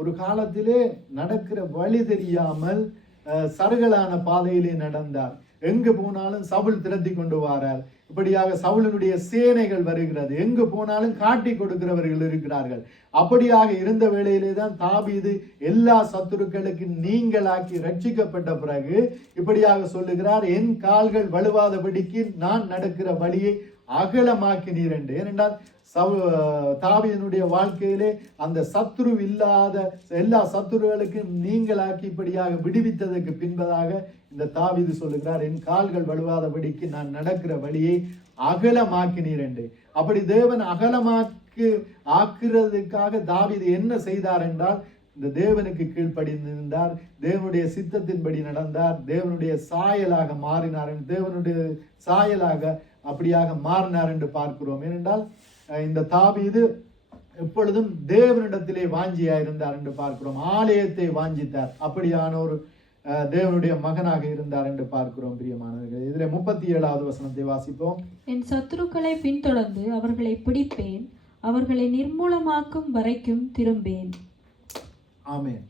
ஒரு காலத்திலே நடக்கிற வழி தெரியாமல் சருகலான பாதையிலே நடந்தார். எங்கு போனாலும் சவுல் திரட்டி கொண்டு வாரார். இப்படியாக சவுலினுடைய சேனைகள் வருகிறது. எங்கு போனாலும் காட்டி கொடுக்கிறவர்கள் இருக்கிறார்கள். அப்படியாக இருந்த வேளையிலே தான் தாவீது எல்லா சத்துருக்களுக்கு நீங்களாக்கி ரட்சிக்கப்பட்ட பிறகு இப்படியாக சொல்லுகிறார், என் கால்கள் வலுவாதபடிக்கு நான் நடக்கிற வழியை அகலமாக்கினீர் என்று. ஏனென்றால் தாவீதினுடைய வாழ்க்கையிலே அந்த சத்துரு இல்லாத எல்லா சத்துருகளுக்கும் நீங்களாக்கி இப்படியாக விடுவித்ததற்கு பின்பதாக இந்த தாவீது சொல்லுகிறார், என் கால்கள் வலுவாதபடிக்கு நான் நடக்கிற வழியை அகலமாக்கினீர் என்று. அப்படி தேவன் ஆக்குறதுக்காக தாவீது என்ன செய்தார் என்றால், இந்த தேவனுக்கு கீழ்ப்படிந்திருந்தார், தேவனுடைய சித்தத்தின்படி நடந்தார், தேவனுடைய சாயலாக மாறினார், தேவனுடைய சாயலாக அப்படியாக மாறினார் என்று பார்க்கிறோம். ஏனென்றால் இந்த தாவீது எப்பொழுதும் தேவனிடத்திலே வாஞ்சியா இருந்தார் என்று பார்க்கிறோம். ஆலயத்தை வாஞ்சித்தார். அப்படியான ஒரு தேவனுடைய மகனாக இருந்தார் என்று பார்க்கிறோம் பிரியமானவர்களே. இதிலே 37வது வசனத்தை வாசிப்போம். என் சத்துருக்களை பின்தொடர்ந்து அவர்களை பிடிப்பேன், அவர்களை நிர்மூலமாக்கும் வரைக்கும் திரும்பேன். ஆமென்.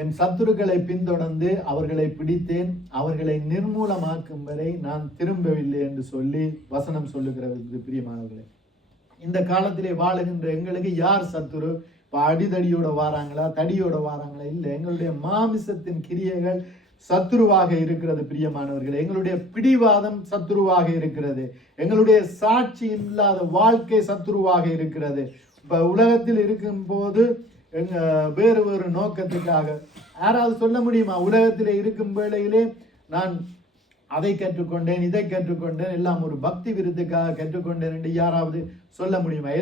என் சத்துருக்களை பின்தொடர்ந்து அவர்களை பிடித்தேன், அவர்களை நிர்மூலமாக்கும் வரை நான் திரும்பவில்லை என்று சொல்லி வசனம் சொல்லுகிறது பிரியமானவர்களே. இந்த காலத்திலே வாழுகின்ற எங்களுக்கு யார் சத்துரு? அடிதடியோட வாராங்களா, தடியோட வாராங்களா? இல்லை, எங்களுடைய மாமிசத்தின் கிரியைகள் சத்துருவாக இருக்கிறது பிரியமானவர்களே. எங்களுடைய பிடிவாதம் சத்துருவாக இருக்கிறது. எங்களுடைய சாட்சி இல்லாத வாழ்க்கை சத்துருவாக இருக்கிறது. இப்ப உலகத்தில் இருக்கும் போது வேறு வேறு நோக்கத்துக்காக யாராவது சொல்ல முடியுமா? உலகத்திலே இருக்கும் வேளையிலே நான் அதை கற்றுக்கொண்டேன், இதை கற்றுக்கொண்டேன், எல்லாம் ஒரு பக்தி விருதுக்காக கற்றுக்கொண்டேன் என்று யாராவது சொல்ல முடியுமா?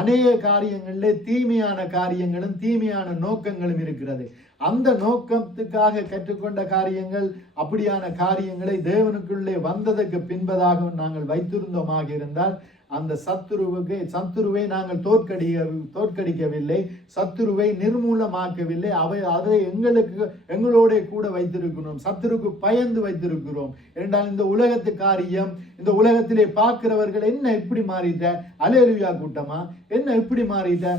அநேக காரியங்களிலே தீமையான காரியங்களும் தீமையான நோக்கங்களும் இருக்கிறது. அந்த நோக்கத்துக்காக கற்றுக்கொண்ட காரியங்கள், அப்படியான காரியங்களை தேவனுக்குள்ளே வந்ததற்கு பின்பதாக நாங்கள் வைத்திருந்தோமாக இருந்தால் அந்த சத்துருவை நாங்கள் தோற்கடிக்கவில்லை, சத்துருவை நிர்மூலமாக்கவில்லை. அதை எங்களோட கூட வைத்திருக்கிறோம். சத்துருக்கு பயந்து வைத்திருக்கிறோம். என்றால் இந்த உலகத்து காரியம், இந்த உலகத்திலே பார்க்கிறவர்கள் என்ன இப்படி மாறிட்ட, அல்லேலூயா கூட்டமா என்ன இப்படி மாறிட்ட,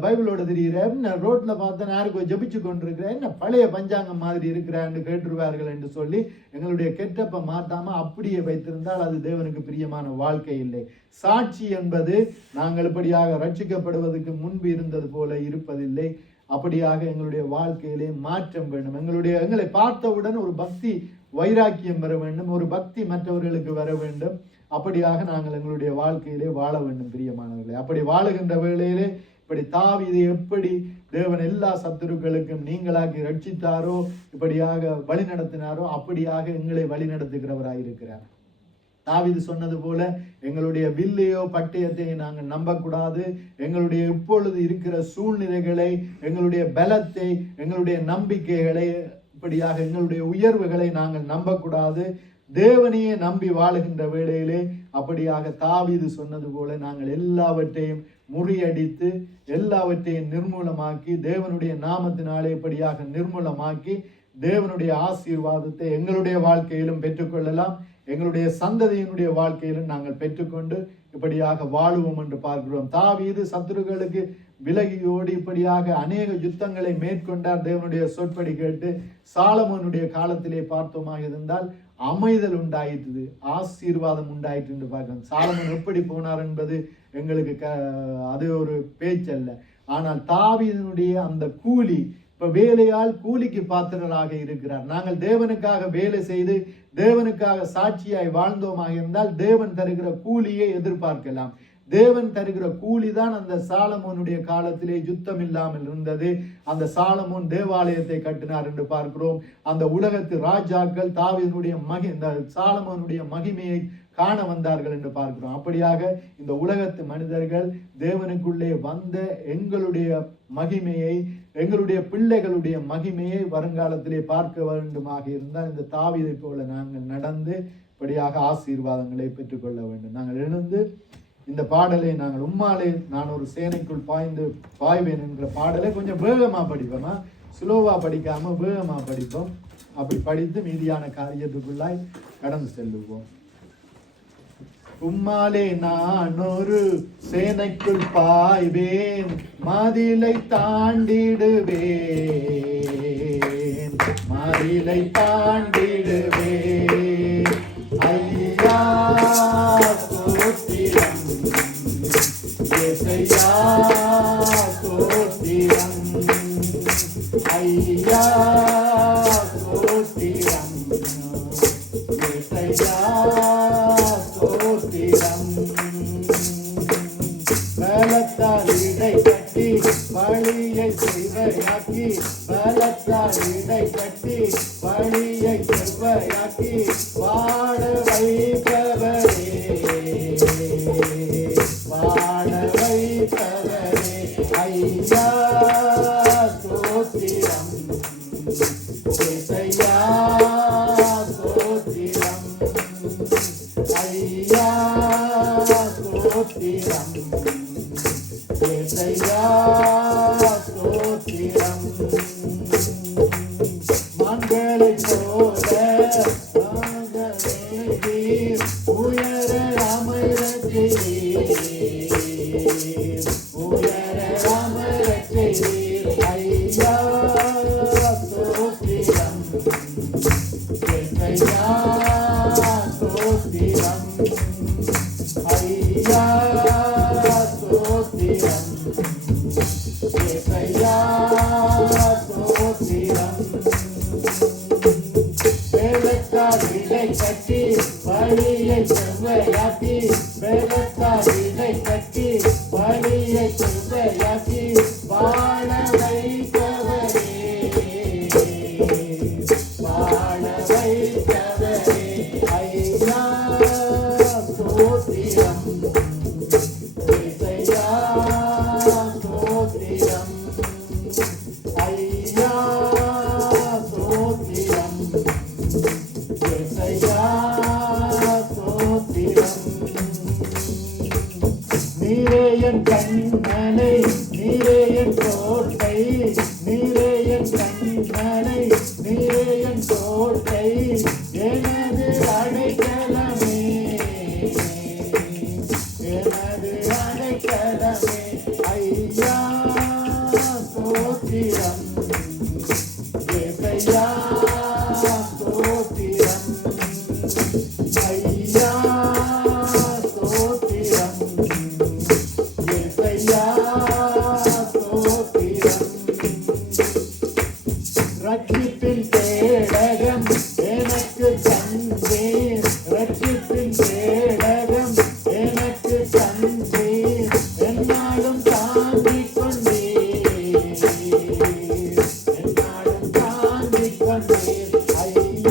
பைபிளோட தெரிகிற என்ன ரோட்ல பார்த்தா யாருக்கோ ஜபிச்சு கொண்டிருக்கிற, என்ன பழைய பஞ்சாங்கம் மாதிரி இருக்கிறான்னு கேட்டுருவார்கள் என்று சொல்லி எங்களுடைய கெட்டப்ப மாட்டாம அப்படியே வைத்திருந்தால் அது தேவனுக்கு பிரியமான வாழ்க்கை இல்லை. சாட்சி என்பது நாங்கள் இப்படியாக ரட்சிக்கப்படுவதற்கு முன்பு இருந்தது போல இருப்பதில்லை. அப்படியாக எங்களுடைய வாழ்க்கையிலே மாற்றம் வேண்டும். எங்களை பார்த்தவுடன் ஒரு பக்தி வைராக்கியம் வர வேண்டும், ஒரு பக்தி மற்றவர்களுக்கு வர வேண்டும். அப்படியாக நாங்கள் எங்களுடைய வாழ்க்கையிலே வாழ வேண்டும் பிரியமானவர்களே. அப்படி வாழுகின்ற வேளையிலே இப்படி தாவீதை எப்படி தேவன் எல்லா சத்துருக்களுக்கும் நீங்களாக்கி ரட்சித்தாரோ, இப்படியாக வழி நடத்தினாரோ, அப்படியாக எங்களை வழி நடத்துகிறவராயிருக்கிறார். தாவீது சொன்னது போல எங்களுடைய வில்லையோ பட்டயத்தையோ நாங்கள் நம்பக்கூடாது. எங்களுடைய இப்பொழுது இருக்கிற சூழ்நிலைகளை, எங்களுடைய பலத்தை, எங்களுடைய நம்பிக்கைகளை, இப்படியாக எங்களுடைய உயர்வுகளை நாங்கள் நம்பக்கூடாது. தேவனையே நம்பி வாழுகின்ற வேளையிலே அப்படியாக தாவீது சொன்னது போல நாங்கள் எல்லாவற்றையும் முறியடித்து எல்லாவற்றையும் நிர்மூலமாக்கி தேவனுடைய நாமத்தினாலே இப்படியாக நிர்மூலமாக்கி தேவனுடைய ஆசீர்வாதத்தை எங்களுடைய வாழ்க்கையிலும் பெற்றுக்கொள்ளலாம். எங்களுடைய சந்ததியினுடைய வாழ்க்கையிலும் நாங்கள் பெற்றுக்கொண்டு இப்படியாக வாழுவோம் என்று பார்க்கிறோம். தாவீது சத்துருக்களுக்கு விலகியோடு இப்படியாக அநேக யுத்தங்களை மேற்கொண்டார். தேவனுடைய சொற்படி கேட்டு சாலமோனுடைய காலத்திலே பார்த்தோமாக இருந்தால் அமைதல் உண்டாயிற்று, ஆசீர்வாதம் உண்டாயிற்று என்று பார்க்கிறோம். சாலமோன் எப்படி போனார் என்பது எங்களுக்கு அது ஒரு பேச்சல்ல. ஆனால் தாவீதினுடைய அந்த கூலி, இப்ப வேலையால் கூலிக்கு பாத்திரராக இருக்கிறார். நாங்கள் தேவனுக்காக வேலை செய்து தேவனுக்காக சாட்சியாய் வாழ்ந்தோமாக இருந்தால் தேவன் தருகிற கூலியை எதிர்பார்க்கலாம். தேவன் தருகிற கூலிதான் அந்த சாலமோனுடைய காலத்திலே யுத்தம் இல்லாமல் இருந்தது. அந்த சாலமோன் தேவாலயத்தை கட்டினார் என்று பார்க்கிறோம். அந்த உலகத்து ராஜாக்கள் தாவீதினுடைய இந்த சாலமோனுடைய மகிமையை காண வந்தார்கள் என்று பார்க்கிறோம். அப்படியாக இந்த உலகத்து மனிதர்கள் தேவனுக்குள்ளே வந்த எங்களுடைய மகிமையை, எங்களுடைய பிள்ளைகளுடைய மகிமையை வருங்காலத்திலே பார்க்க வேண்டுமாக இருந்தால் இந்த தாவீதை போல நாங்கள் நடந்து இப்படியாக ஆசீர்வாதங்களை பெற்றுக்கொள்ள வேண்டும். நாங்கள் எழுந்து இந்த பாடலை நாங்கள் உம்மாலே நான் ஒரு சேனைக்குள் பாய்வேன் என்கிற பாடலை கொஞ்சம் வேகமா படிப்போமா, ஸ்லோவா படிக்காம வேகமா படிப்போம். அப்படி படித்து மீதியான காரியத்துக்குள்ளாய் கடந்து செல்லுவோம். உம்மாலே நான் ஒரு சேனைக்குள் பாய்வேன், மதிலை தாண்டிடுவேன், மதிலை தாண்டிடுவேன். ஐயா ஸ்தோத்திரம், ஏசையா ஸ்தோத்திரம், ஐயா ஸ்தோத்திரம், ஏசையா ஸ்தோத்திரம். பலத்தால் இடை கட்டி வழியை செவ்வையாக்கி, பலத்தால் இடை கட்டி வழியை செவ்வையாக்கி வாழ வைப்பவரே, வாழ வைப்பவரே. ஐயா ஸ்தோத்திரம், ஏசையா ஸ்தோத்திரம், ஐயா ஸ்தோத்திரம், ஏசையா ஸ்தோத்திரம். மான்களை போல உயர அமரச்சே, உயர அமரச்சே. ஐயா ஸ்தோத்திரம், ஏசையா ஸ்தோத்திரம், ஐயா ஸ்தோத்திரம், ஏசையா ஸ்தோத்திரம். வேலைக்கார் இடை கட்டி வழியை செவ்வையாக்கி, வேலைக்கார் இடை கட்டி வழியை செவ்வையாக்கி வாழ வைப்பவரே, வாழ வைப்பவரே. ஐயா ஸ்தோத்திரம், ஏசையா ஸ்தோத்திரம், ஐயா ஸ்தோத்திரம், ஏசையா ஸ்தோத்திரம். நீரே என் கண்மலை, நீரே என் கோட்டை, நீரே என் கண்மலை, நீரே என் கோட்டை, எனது அடைக்கலமே, எனது அடைக்கலமே.